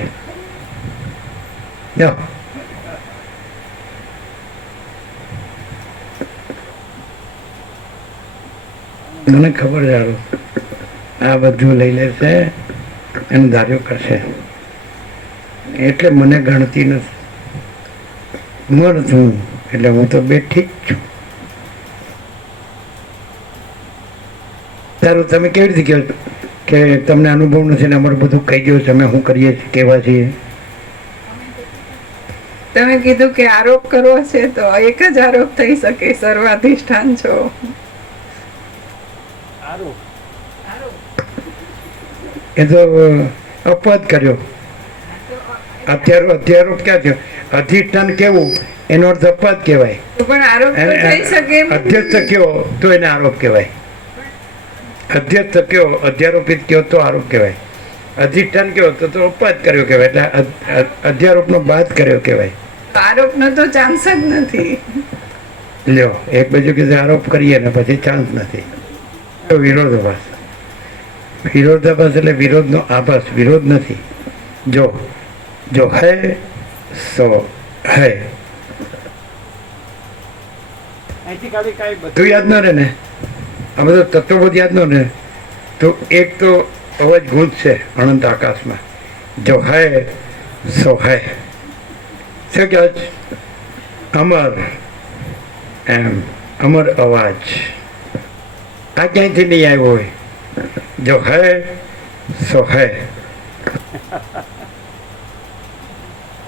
લ્યો મને ખબર છે. આ બધું લઈ લેશે, એનું ધાર્યું કરશે. એટલે મને ગણતી નથી. મર છું એટલે હું તો બેઠી જ છું. તારું તમે કેવી રીતે કહો કે તમને અનુભવ નથી ને અમારું બધું કહી ગયું છે, અમે શું કરીએ છીએ, કેવા છીએ? તમે કીધું કે આરોપ કરવો છે તો એક જ આરોપ થઈ શકે, સર્વાધિષ્ઠાન છો. એ તો અપવાદ કર્યો. અત્યારોપ ક્યાં થયો? અધિષ્ઠાન કેવું એનો અર્થ અપવાદ કહેવાય. તો પણ આરોપ તો થઈ શકે એમ. અધ્યસ્થ કયો તો એને આરોપ કહેવાય. અધ્યસ્થ કયો, અધ્યારોપિત કયો તો આરોપ કહેવાય. અધિષ્ઠાન કયો તો અપવાદ કર્યો કહેવાય. એટલે અધ્યારોપનો બાદ કર્યો કહેવાય. આરોપનો તો ચાન્સ જ નથી. લ્યો, એક બાજુ કે આરોપ કરીએ ને પછી ચાન્સ નથી. તો વિરોધાભાસ. વિરોધાભાસ એટલે વિરોધનો આભાસ, વિરોધ નથી. જો હૈ સો હૈ. અહીંથી ખાલી કાંઈ તું યાદ ન રહે ને, આ બધો તત્વબોધ યાદ ન રહે તો એક તો અવાજ ગૂંજશે અનંત આકાશમાં. જો હૈ સો હૈ. શું કહે છે? અમર, એમ અમર અવાજ. આ ક્યાંયથી નહીં આવ્યો હોય. જો હૈ સો હૈ.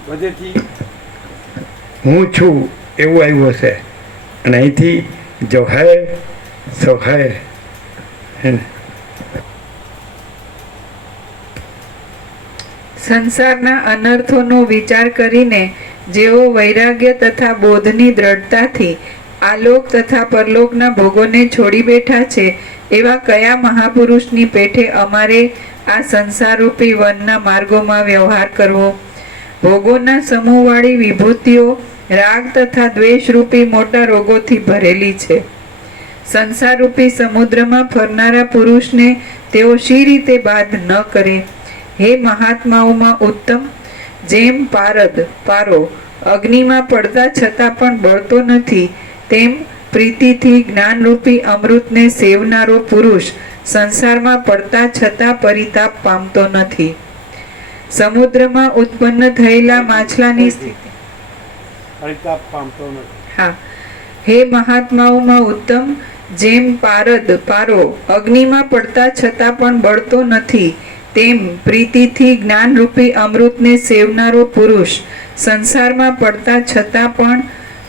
બધેથી હું છું એવું આવ્યું હશે, અને અહીંથી જો હૈ સો હૈ. હે ને? સંસારના અનર્થોનો વિચાર કરીને જેઓ વૈરાગ્ય તથા બોધની દ્રઢતાથી આલોક તથા પરલોકના ભોગોને છોડી બેઠા છે, એવા કયા મહાપુરુષની પેઠે અમારે આ સંસારરૂપી વનના માર્ગોમાં વ્યવહાર કરવો? ભોગોના સમૂહવાળી વિભૂતિઓ રાગ તથા દ્વેષરૂપી મોટા રોગોથી ભરેલી છે. સંસારરૂપી સમુદ્રમાં ફરનારા પુરુષને તેઓ શી રીતે બાદ ન કરે? હે મહાત્માઓમાં ઉત્તમ, જેમ પારો અગ્નિમાં પડતા છતાં પણ બળતો નથી, તેમ પ્રીતિથી જ્ઞાનરૂપી અમૃતને સેવનારો પુરુષ સંસારમાં પડતા છતાં પરિતાપ પામતો નથી. સમુદ્રમાં ઉત્પન્ન થયેલા માછલાની સ્થિતિ. પરિતાપ પામતો નથી. હા. હે મહાત્માઓમાં ઉત્તમ, જેમ પારો અગ્નિમાં પડતા છતાં પણ બળતો નથી, તેમ પ્રીતિથી જ્ઞાનરૂપી અમૃતને સેવનારો પુરુષ સંસારમાં પડતા છતાં પણ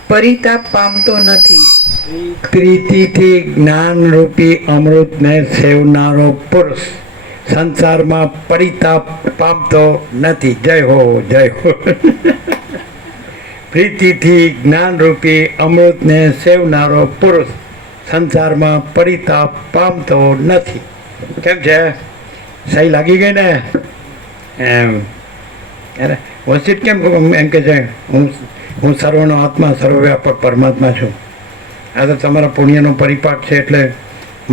પરિતાપ પામતો નથી. પ્રીતિથી જ્ઞાનરૂપી અમૃતને સેવનારો પુરુષ સંસારમાં પરિતાપ પામતો નથી. જય હો, જય હો. પ્રીતિથી જ્ઞાનરૂપી અમૃતને સેવનારો પુરુષ સંસારમાં પરિતાપ પામતો નથી. કેમ છે? સહી લાગી ગઈ ને? એમ અરે વસિત કેમ એમ કે છે હું સર્વનો આત્મા, સર્વવ્યાપક પરમાત્મા છું. આ તો તમારા પુણ્યનો પરિપાક છે. એટલે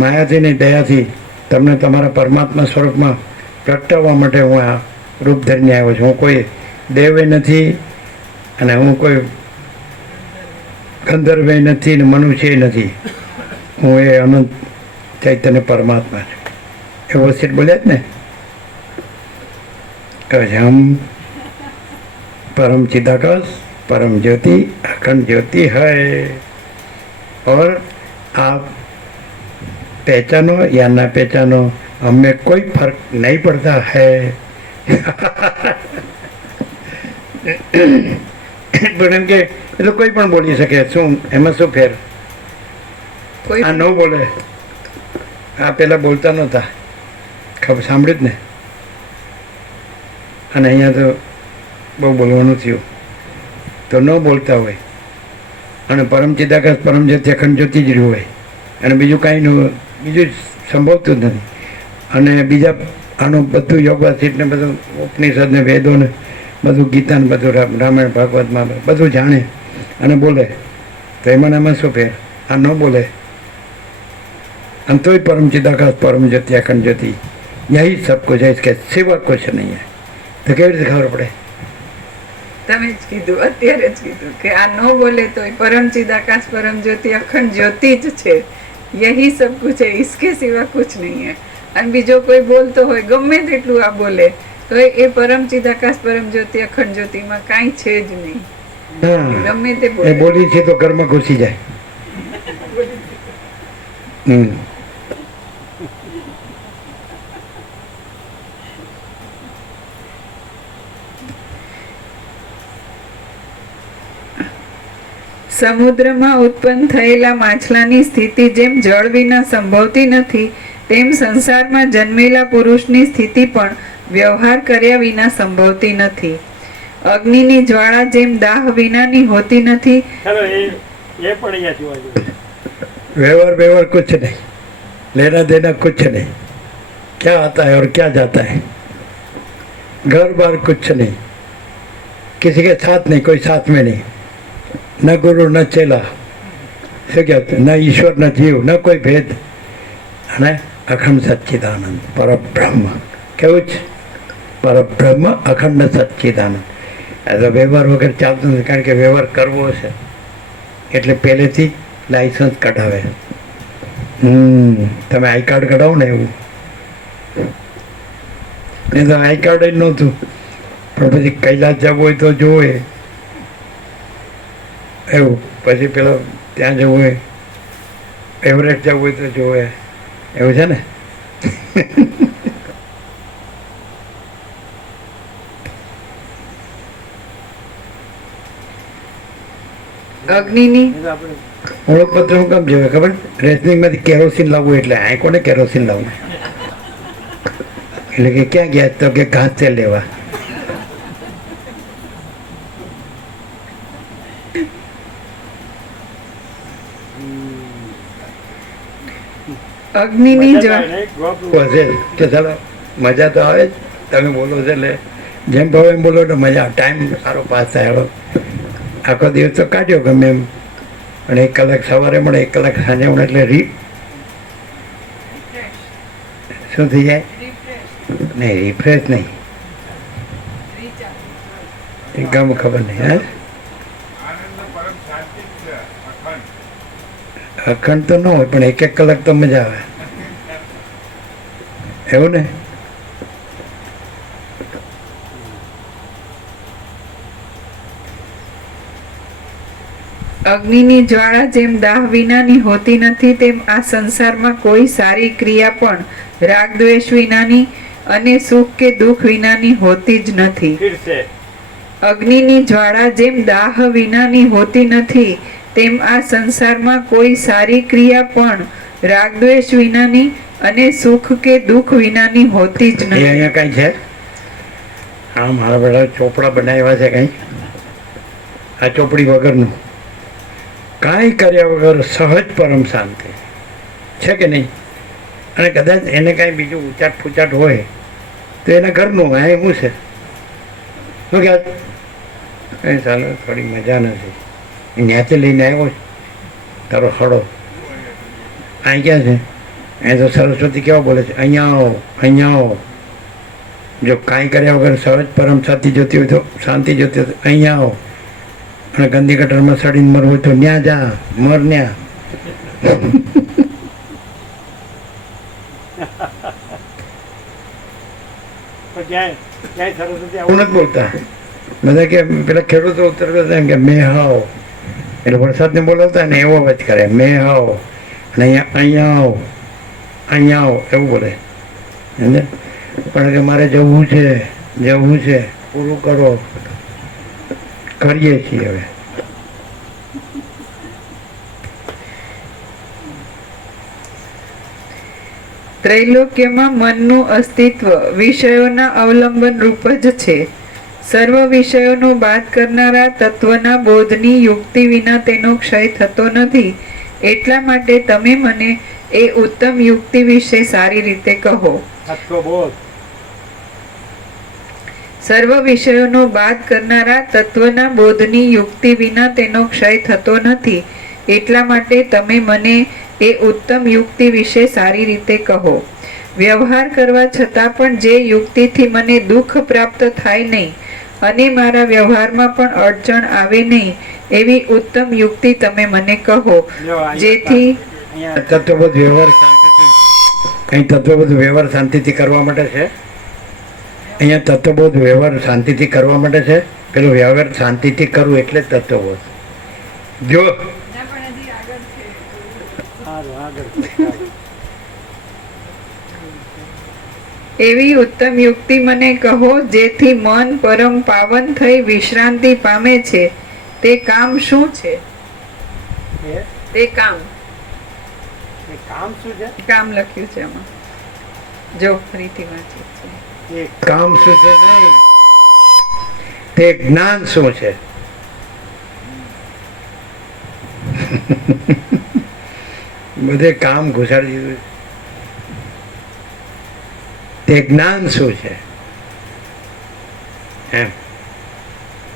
માયાજીની દયાથી તમને તમારા પરમાત્મા સ્વરૂપમાં પ્રગટાવવા માટે હું આ રૂપ ધરીને આવ્યો છું. હું કોઈ દેવે નથી, અને હું કોઈ ગંધર્વે નથી, ને મનુષ્ય નથી. હું એ અનંત ચૈતન્ય પરમાત્મા છું. એ વસિત બોલ્યા જ ને? કહે છે હમ परम चिदाकाश, परम ज्योति, अखंड ज्योति है, और आप पहचानो या ना पहचानो, हमें कोई फर्क नहीं पड़ता है. પણ એમ કે એ તો કોઈ પણ બોલી શકે. શું એમાં શું ફેર? આ ન બોલે, આ પેલા બોલતા નહોતા, ખબર સાંભળ્યું જ ને. અને અહીંયા તો બહુ બોલવાનું થયું, તો ન બોલતા હોય. અને પરમ ચિદાકાશ, પરમ જ્યોતિ, અખંડ જ્યોતિ જ રહ્યું હોય, અને બીજું કાંઈ બીજું સંભવતું જ નથી. અને બીજા આનું બધું યોગવાસિત ને બધું ઉપનિષદ ને વેદો ને બધું ગીતા ને બધું રામાયણ ભાગવતમાં બધું જાણે અને બોલે, તો એમાં શું ફેર? આ ન બોલે અને તોય પરમ ચિદાકાશ, પરમ જ્યોતિ, અખંડ જ્યોતિ, યહી સબ કુછ है, इसके सिवा कुछ नहीं है. તો કેવી રીતે ખબર પડે? તમે જ કીધું, અત્યારે જ કીધું કે આ ન બોલે તો પરમ ચિદાકાશ, પરમ જ્યોતિ, અખંડ જ્યોતિ જ છે. યહી સબ કુછ है, इसके सिवा कुछ नहीं है. અને બીજો કોઈ બોલતો હોય ગમે તેટલું આ બોલે તો એ પરમ ચિદાકાશ પરમ જ્યોતિ અખંડ જ્યોતિમાં કાંઈ છે જ નહીં. હા ગમે તે એ બોલે. બોલી છે તો ઘરમાં ઘૂસી જાય. હમ સમુદ્રમાં ઉત્પન્ન થયેલા માછલાની સ્થિતિ જેમ જળ વિના સંભવતી નથી તેમ સંસારમાં જન્મેલા પુરુષની સ્થિતિ પણ વ્યવહાર કર્યા વિના સંભવતી નથી. અગ્નિની જ્વાળા જેમ દાહ વિનાની હોતી નથી ચલો એ પણ અહીંયા જોવા જોઈએ. व्यवहार व्यवहार कुछ नहीं, लेना देना कुछ नहीं, क्या आता है और क्या जाता है, घर बार कुछ नहीं, किसी के साथ नहीं, कोई साथ में नहीं, न गुरु न चेला, શું કહેવાય, ન ઈશ્વર ન જીવ, ન કોઈ ભેદ, અને અખંડ સચ્ચિદાનંદ પરબ્રહ્મ. કેવું છે? પરબ્રહ્મ અખંડ સચ્ચિદાનંદ. આ તો વ્યવહાર વગર ચાલતું નથી, કારણ કે વ્યવહાર કરવો છે એટલે પહેલેથી લાયસન્સ કઢાવે. તમે આઈ કાર્ડ કઢાવો ને એવું. નહીં તો આઈ કાર્ડ જ નહોતું, પણ પછી કૈલાસ જવું હોય તો જોવે એવું, પછી પેલો ત્યાં જવું હોય, એવરેસ્ટ જવું હોય તો જોવે એવું છે ને. અગ્નિની ઓળખપત્ર હું કેમ જોવે ખબર? રેશનિંગમાંથી કેરોસીન લાવવું એટલે આ કોને કેરોસીન લાવવું? એટલે કે ક્યાં ગયા? તો કે ઘાસ તેલ લેવા. અગ્નિની મજા જ્વાળા આવે ને, ગોપ હશે તો ચાલો મજા તો આવે જ. તમે બોલો છો એટલે જેમ ભાવે એમ બોલો તો મજા આવે, ટાઈમ સારો પાસ થાય. હવે આખો દિવસ તો કાઢ્યો ગમે એમ, પણ 1 કલાક સવારે મળે, 1 કલાક સાંજે મળે એટલે શું થઈ જાય? નહીં, રિફ્રેશ નહીં, ગમ ખબર નહીં. હા, આનંદ પરમ શાંતિ જ છે, અખંડ. અખંડ તો ન હોય પણ 1 કલાક તો મજા આવે એવું ને. અગ્નિની જ્વાળા જેમ દાહ વિનાની હોતી નથી તેમ આ સંસારમાં કોઈ સારી ક્રિયા પણ રાગ દ્વેષ વિનાની અને સુખ કે દુઃખ વિનાની હોતી જ નથી. ફિર છે. અગ્નિની જ્વાળા જેમ દાહ વિનાની હોતી નથી તેમ આ સંસારમાં કોઈ સારી ક્રિયા પણ રાગ દ્વેષ વિનાની અને સુખ કે દુઃખ વિનાની હોતી જ એ નથી. અહીંયા કઈ છે? હા, મારા બધા ચોપડા બનાવ્યા છે કઈ. આ ચોપડી વગરનું કાંઈ કર્યા વગર સહજ પરમ શાંતિ છે કે નહીં? અને કદાચ એને કાંઈ બીજું ઉચાટ ફૂચાટ હોય તો એના ઘરનું આ એવું છે. શું કે કંઈ ચાલો થોડી મજા નથી, ત્યાંથી લઈને આવ્યો તારો હળો. અહીં ક્યાં છે? અહીં તો સરસ્વતી કેવા બોલે છે, અહીંયા આવો, અહીંયા આવો. જો કાંઈ કર્યા વગર સહજ પરમ શાંતિ જોતી હોય તો શાંતિ જોતી હોય તો અહીંયા આવો. અને ગંદી ગટરમાં સડીને મરવું હોય તો ન્યા જા, મર ન્યા. પણ ક્યાંય સરસ્વતી આવું નથી બોલતા. બધા કે પેલા ખેડૂતો ઉત્તર કરતા એમ કે મેં હાવ, એટલે વરસાદને બોલાવતા ને એવો અવાજ કરે, મેં હાવ, અને અહીંયા આવો, અહીંયા આવો એવું બોલે. સમજે? પણ કે મારે જવું છે, જવું છે, પૂરું કરો. કરીએ છીએ હવે. ત્રૈલોક્યમાં મનનું અસ્તિત્વ વિષયોના અવલંબન રૂપ જ છે. સર્વ વિષયોનો બાદ કરનારા તત્વના બોધની યુક્તિ વિના તેનો ક્ષય થતો નથી. એટલા માટે તમે મને એ ઉત્તમ યુક્તિ વિશે સારી રીતે કહો. આખો બોલ. સર્વ વિષયોનો બાદ કરનારા તત્વના બોધની યુક્તિ વિના તેનો ક્ષય થતો નથી. એટલા માટે તમે મને એ ઉત્તમ યુક્તિ વિશે સારી રીતે કહો. વ્યવહાર કરવા છતાં પણ જે યુક્તિથી મને દુઃખ પ્રાપ્ત થાય નહીં અને મારા વ્યવહારમાં પણ અડચણ આવે નહીં એવી ઉત્તમ યુક્તિ તમે મને કહો, જો અહીંયા જેથી અહીંયા તત્વબોધ વ્યવહાર શાંતિથી અહીં તત્વબોધ વ્યવહાર શાંતિથી કરવા માટે છે. અહીંયા તત્વબોધ વ્યવહાર શાંતિથી કરવા માટે છે. પેલો વ્યવહાર શાંતિથી કરવું એટલે તત્વબોધ. જો સારું આગળ એવી ઉત્તમ યુક્તિ મને કહો જેથી મન પરમ પાવન થઈ વિશ્રાંતિ પામે છે. તે કામ શું છે? તે કામ એ કામ શું છે? કામ લખ્યું છે આમાં, જો ફરીથી વાંચી છે. એ કામ શું છે નહીં, તે જ્ઞાન શું છે. બધે કામ ઘુસાડી દીધું. તે જ્ઞાન શું છે એમ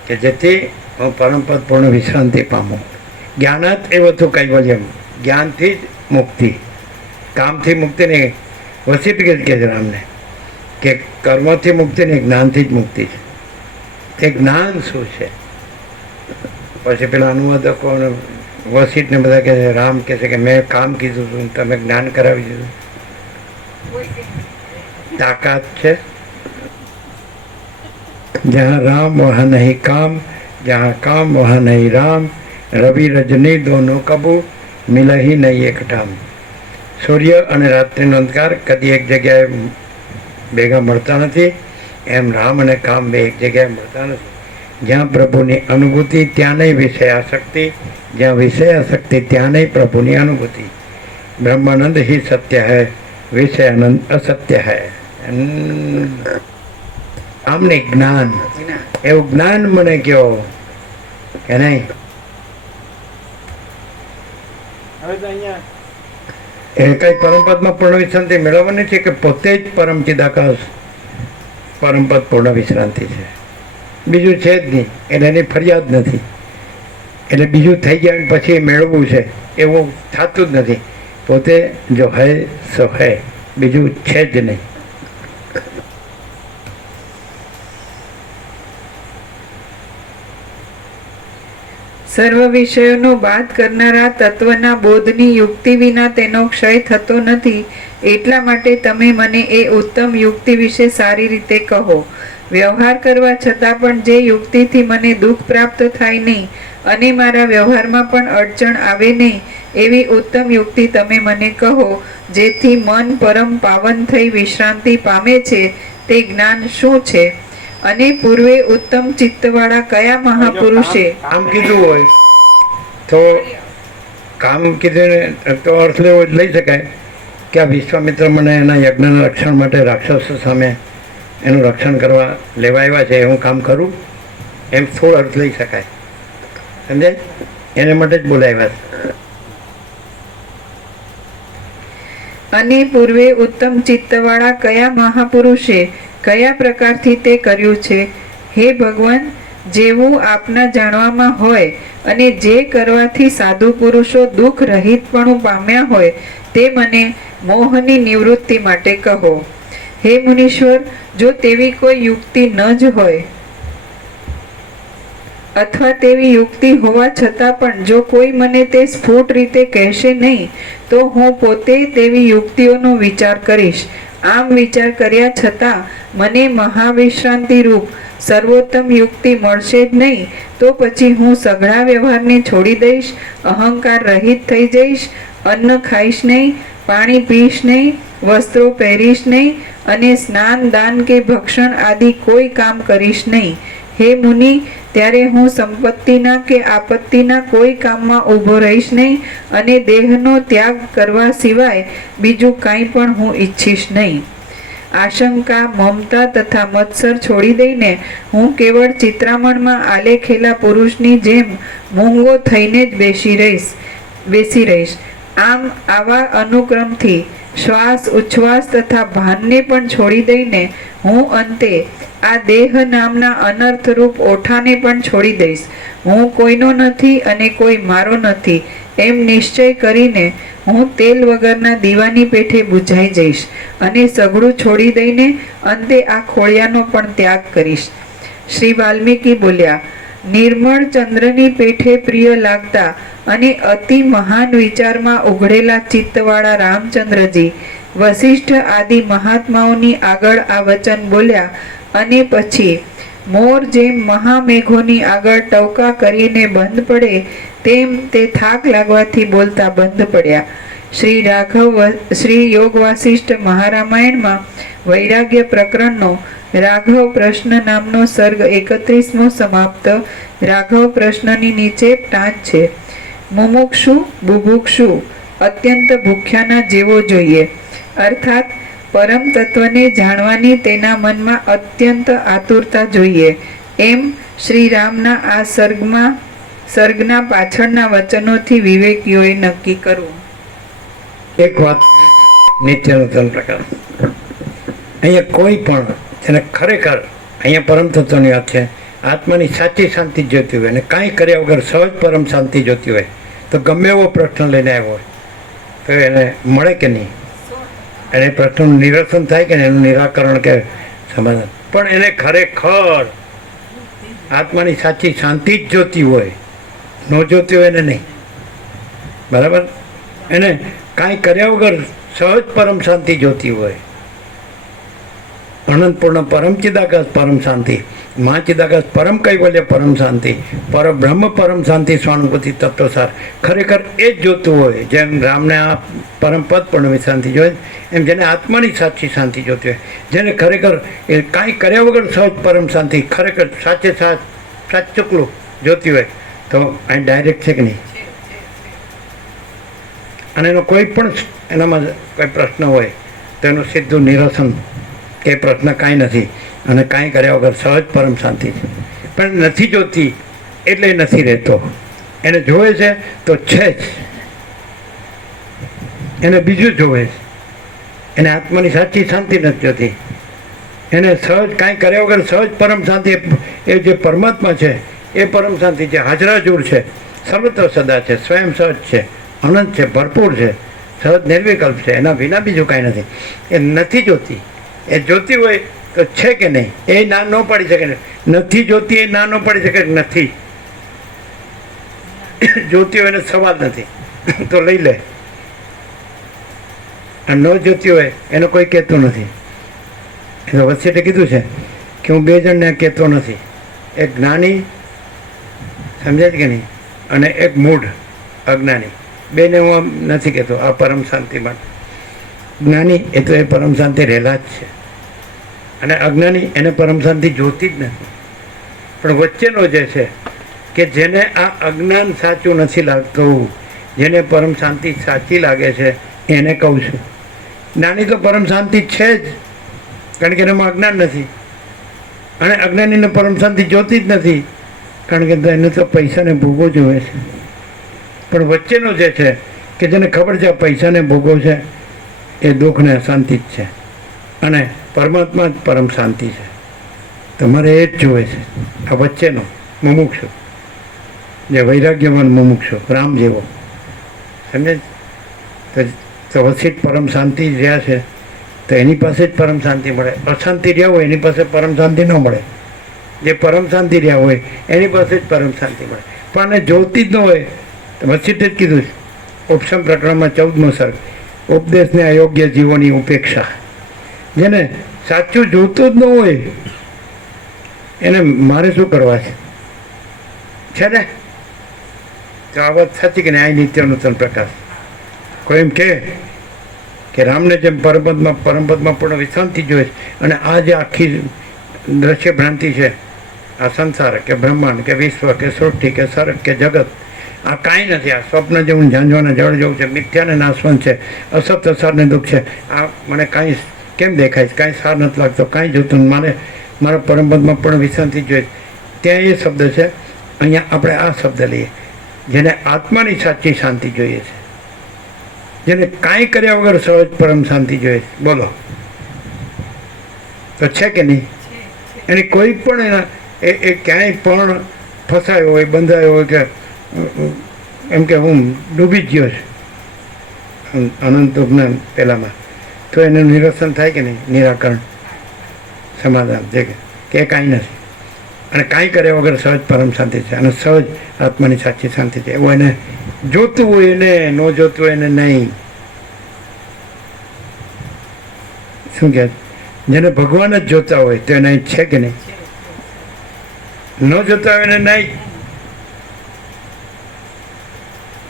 કે જેથી હું પરમપદ પૂર્ણ વિશ્રાંતિ પામું. જ્ઞાનાત એ બધું કૈવલ્યમ, જ્ઞાનથી જ મુક્તિ, કામથી મુક્તિ નહીં. વસીટ કે છે રામને કે કર્મથી મુક્તિ નહીં, જ્ઞાનથી જ મુક્તિ છે. તે જ્ઞાન શું છે? પછી પેલા અનુવાદકો અને વસીટને બધા કહે છે, રામ કહે છે કે મેં કામ કીધું હતું, તમે જ્ઞાન કરાવી દીધું. તાકાત છે. जहाँ राम वहाँ नहीं काम, जहाँ काम वहाँ नहीं राम, रवि रजनी दोनों कबू मिला ही नहीं एक ठाम. સૂર્ય અને રાત્રિનો અંધકાર કદી એક જગ્યાએ ભેગા મળતા નથી, એમ રામ અને કામ બે એક જગ્યાએ મળતા નથી. જ્યાં પ્રભુની અનુભૂતિ ત્યાં નહીં વિષય આસક્તિ, જ્યાં વિષય આસક્તિ ત્યાં નહીં પ્રભુની અનુભૂતિ. બ્રહ્માનંદ ही सत्य है, विषयानंद असत्य है. આમને જ્ઞાન, એવું જ્ઞાન મને કહો કે નહીં. હવે તો અહીંયા એ કઈ પરમપદમાં પૂર્ણ વિશ્રાંતિ મેળવવાની છે કે પોતે જ પરમ ચિદાકાશ પરમપદ પૂર્ણ વિશ્રાંતિ છે, બીજું છે જ નહીં. એટલે એની ફરિયાદ નથી. એટલે બીજું થઈ ગયા પછી મેળવવું છે એવું થતું જ નથી. પોતે જો હૈ સો હૈ, બીજું છે જ નહીં. સર્વ વિષયોનો બાદ કરનારા તત્વના બોધની યુક્તિ વિના તેનો ક્ષય થતો નથી. એટલા માટે તમે મને એ ઉત્તમ યુક્તિ વિશે સારી રીતે કહો. વ્યવહાર કરવા છતાં પણ જે યુક્તિથી મને દુઃખ પ્રાપ્ત થાય નહીં અને મારા વ્યવહારમાં પણ અડચણ આવે નહીં, એવી ઉત્તમ યુક્તિ તમે મને કહો જેથી મન પરમ પાવન થઈ વિશ્રાંતિ પામે છે. તે જ્ઞાન શું છે? અને પૂર્વે ઉત્તમ ચિત્તવાળા કયા મહાપુરુષે કામ કીધું હોય તો કામ કીધું તો અર્થ લેવો લઈ શકાય કે આ વિશ્વામિત્ર મને એના યજ્ઞના રક્ષણ માટે રાક્ષસો સામે એનું રક્ષણ કરવા લેવા આવ્યા છે, હું કામ કરું, એમ થોડો અર્થ લઈ શકાય. સમજાય? એને માટે જ બોલાવ્યા છે. અને પૂર્વે ઉત્તમ ચિત્તવાળા કયા મહાપુરુષે કયા પ્રકારથી તે કર્યું છે? હે ભગવાન, જેવું આપના જાણવામાં હોય અને જે કરવાથી સાધુ પુરુષો દુઃખ રહિતપણું પામ્યા હોય તે મને મોહની નિવૃત્તિ માટે કહો. હે મુનીશ્વર, જો તેવી કોઈ યુક્તિ ન જ હોય અથવા તેવી યુક્તિ હોવા છતાં પણ જો કોઈ મને તે સ્ફુટ રીતે કહેશે નહીં તો હું પોતે તેવી યુક્તિઓનો વિચાર કરીશ. આમ વિચાર કર્યા છતાં મને મહાવિશ્રાંતિ રૂપ સર્વોત્તમ યુક્તિ મળશે જ નહીં તો પછી હું સઘળા વ્યવહારને છોડી દઈશ, અહંકાર રહિત થઈ જઈશ, અન્ન ખાઈશ નહીં, પાણી પીશ નહીં, વસ્ત્રો પહેરીશ નહીં અને સ્નાન દાન કે ભક્ષણ આદિ કોઈ કામ કરીશ નહીં. હે મુનિ, ત્યારે હું સંપત્તિના કે આપત્તિના કોઈ કામમાં ઊભો રહીશ નહીં અને દેહનો ત્યાગ કરવા સિવાય બીજું કાંઈ પણ હું ઈચ્છીશ નહીં. આશંકા, મમતા તથા મત્સર છોડી દઈને હું કેવળ ચિત્રામણમાં આલેખેલા પુરુષની જેમ મૂંગો થઈને જ બેસી રહીશ. આમ આવા અનુક્રમથી શ્વાસ ઉચ્છ્વાસ તથા ભાનને પણ છોડી દઈને હું અંતે આ દેહ નામના અનર્થરૂપ ઓઠાને પણ છોડી દઈશ. હું કોઈનો નથી અને કોઈ મારો નથી એમ નિશ્ચય કરીને હું તેલ વગરના દીવાની પેઠે બુઝાઈ જઈશ અને સઘળું છોડી દઈને અંતે આ ખોળિયાનો પણ ત્યાગ કરીશ. શ્રી વાલ્મીકી બોલ્યા, નિર્મળ ચંદ્રની પેઠે પ્રિય લાગતા અને અતિ મહાન વિચારમાં ઉઘડેલા ચિત્તવાળા રામચંદ્રજી, વશિષ્ઠ આદિ મહાત્માઓની આગળ આ વચન બોલ્યા અને પછી મોર જેમ મહામેઘોની આગળ ટવકા કરીને બંધ પડે તેમ તે થાક લાગવાથી બોલતા બંધ પડ્યા. શ્રી યોગ વાસિષ્ઠ મહારામાયણમાં વૈરાગ્ય પ્રકરણનો રાઘવ પ્રશ્ન નામનો સર્ગ 31મો સમાપ્ત. રાઘવ પ્રશ્નની નીચે ટાંચ છે: મુમુક્ષુ બુભુક્ષુ અત્યંત ભૂખ્યાના જેવો જોઈએ, અર્થાત પરમ તત્વને જાણવાની તેના મનમાં અત્યંત આતુરતા જોઈએ. એમ શ્રી રામના આ સર્ગના પાછળના વચનોથી વિવેકીઓએ નક્કી કરવું. એક વાત નિત્યનો ત્રણ પ્રકાર. અહીંયા કોઈ પણ જેને ખરેખર અહીંયા પરમ તત્વની વાત છે, આત્માની સાચી શાંતિ જોતી હોય અને કાંઈ કર્યા વગર સહજ પરમ શાંતિ જોતી હોય તો ગમે એવો પ્રશ્ન લઈને આવ્યો હોય તો એને મળે કે નહીં? એને પ્રશ્નનું નિરસન થાય કે એનું નિરાકરણ કે સમાધાન? પણ એને ખરેખર આત્માની સાચી શાંતિ જ જોતી હોય, ન જોતી હોય એને નહીં. બરાબર? એને કાંઈ કર્યા વગર સહજ પરમ શાંતિ જોતી હોય, અનંતપૂર્ણ પરમ ચિદાકાશ પરમ શાંતિ, મા ચિદાકાશ પરમ કૈવલ્ય પરમ શાંતિ, પરબ્રહ્મ પરમ શાંતિ, સ્વાનુભૂતિ તત્વસાર, ખરેખર એ જ જોતું હોય. જેમ રામને આ પરમ પદ પણ શાંતિ જોઈએ, એમ જેને આત્માની સાચી શાંતિ જોતી હોય, જેને ખરેખર એ કાંઈ કર્યા વગર સહજ પરમ શાંતિ ખરેખર સાચુકલું જોતી હોય તો અહીં ડાયરેક્ટ છે કે નહીં? અને એનો કોઈ પણ એનામાં કોઈ પ્રશ્ન હોય તો એનું સીધું નિરસન કે પ્રશ્ન કાંઈ નથી અને કાંઈ કર્યા વગર સહજ પરમ શાંતિ છે. પણ નથી જોતી એટલે એ નથી રહેતો. એને જોવે છે તો છે જ, એને બીજું જોવે છે. એને આત્માની સાચી શાંતિ નથી જોતી. એને સહજ કાંઈ કર્યા વગર સહજ પરમ શાંતિ, એ જે પરમાત્મા છે એ પરમ શાંતિ છે, હાજરાજૂર છે, સર્વત્ર સદા છે, સ્વયં સહજ છે, અનંત છે, ભરપૂર છે, સહજ નિર્વિકલ્પ છે. એના વિના બીજું કાંઈ નથી. એ નથી જોતી. એ જોતી હોય તો છે કે નહીં એ ના ન પાડી શકે. નથી જોતી એ ના ન પાડી શકે. નથી જોતી હોય એને સવાલ નથી તો લઈ લે. ન જોતી હોય એને કોઈ કહેતું નથી. એ તો વચ્ચે કીધું છે કે હું બે જણને કહેતો નથી, એક જ્ઞાની, સમજાય કે નહીં, અને એક મૂઢ અજ્ઞાની. બેને હું આમ નથી કહેતો આ પરમ શાંતિ માટે. જ્ઞાની એ તો એ પરમ શાંતિ રહેલા જ છે, અને અજ્ઞાની એને પરમ શાંતિ જોતી જ નથી. પણ વચ્ચેનો જે છે કે જેને આ અજ્ઞાન સાચું નથી લાગતું, જેને પરમ શાંતિ સાચી લાગે છે એને કહું છું. જ્ઞાની તો પરમ શાંતિ છે જ, કારણ કે એનામાં અજ્ઞાન નથી. અને અજ્ઞાનીને પરમ શાંતિ જોતી જ નથી, કારણ કે એને તો પૈસાને ભોગવો જોવે છે. પણ વચ્ચેનો જે છે કે જેને ખબર છે પૈસાને ભોગવો છે એ દુઃખને શાંતિ જ છે, અને પરમાત્મા જ પરમ શાંતિ છે. તમારે એ જ જોવે છે. આ વચ્ચેનો મુમુક્ષુ, જે વૈરાગ્યવાન મુમુક્ષુ, રામ જેવો, સમજે? તો વસિષ્ઠ પરમ શાંતિ રહ્યા છે તો એની પાસે જ પરમ શાંતિ મળે. અશાંતિ રહ્યા હોય એની પાસે પરમ શાંતિ ન મળે. જે પરમ શાંતિ રહ્યા હોય એની પાસે જ પરમ શાંતિ મળે. પણ એને જોતી જ ન હોય તો વસિષ્ઠે જ કીધું છે ઉપસમ પ્રકરણમાં 14મો સર્ગ, ઉપદેશને અયોગ્ય જીવોની ઉપેક્ષા. જેને સાચું જોતું જ ન હોય એને મારે શું કરવા છે ને? તો આ વાત સાચી કે નહીં? આ નિત્યનો ત્રણ પ્રકાશ. કોઈ એમ કે રામને જેમ પરમપદમાં પૂર્ણ વિશ્રાંતિ જોઈએ અને આ જે આખી દ્રશ્ય ભ્રાંતિ છે, આ સંસાર કે બ્રહ્માંડ કે વિશ્વ કે સૃષ્ટિ કે સર્ગ કે જગત, આ કાંઈ નથી. આ સ્વપ્ન જેવું, ઝાંઝવાના જળ જેવું છે, મિથ્યાને નાશવંત છે, અસત સારને દુઃખ છે. આ મને કાંઈ કેમ દેખાય છે? કાંઈ સાર નથી લાગતો, કાંઈ જોતું. મારા પરમપદમાં પણ વિશ્રાંતિ જોઈએ. ત્યાં એ શબ્દ છે. અહીંયા આપણે આ શબ્દ લઈએ, જેને આત્માની સાચી શાંતિ જોઈએ છે, જેને કાંઈ કર્યા વગર સહજ પરમ શાંતિ જોઈએ છે. બોલો તો છે કે નહીં? એની કોઈ પણ એના એ ક્યાંય પણ ફસાયો હોય, બંધાયો હોય કે એમ કે હું ડૂબી જ ગયો છું અનંત જ્ઞાન પહેલામાં, તો એનું નિરસન થાય કે નહીં? નિરાકરણ, સમાધાન છે કે કાંઈ નથી. અને કાંઈ કર્યા વગર સહજ પરમ શાંતિ છે, અને સહજ આત્માની સાચી શાંતિ છે. એવું એને જોતું હોય એને, ન જોતું હોય એને નહીં. શું કહે જેને ભગવાન જ જોતા હોય તો એના છે કે નહીં? ન જોતા હોય ને નહીં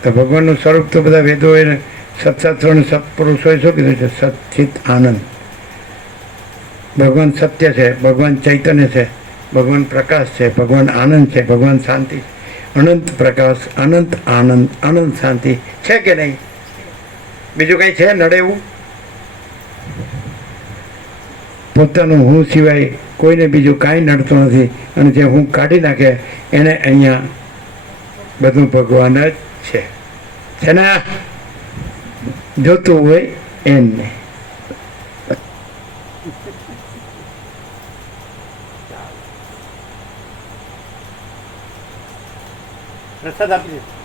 તો ભગવાનનું સ્વરૂપ તો બધા વેદો એને સત્શાસ્ત્રોને સત્પુરુષોએ શું કીધું છે? સચ્ચિત આનંદ. ભગવાન સત્ય છે, ભગવાન ચૈતન્ય છે, ભગવાન પ્રકાશ છે, ભગવાન આનંદ છે, ભગવાન શાંતિ છે. અનંત પ્રકાશ, અનંત આનંદ, અનંત શાંતિ છે કે નહીં? બીજું કંઈ છે નડે એવું? પોતાનું હું સિવાય કોઈને બીજું કાંઈ નડતું નથી, અને જે હું કાઢી નાખે એને અહીંયા બધું ભગવાન જ છે ને? જોતું હોય એને પ્રસાદ આપી દે.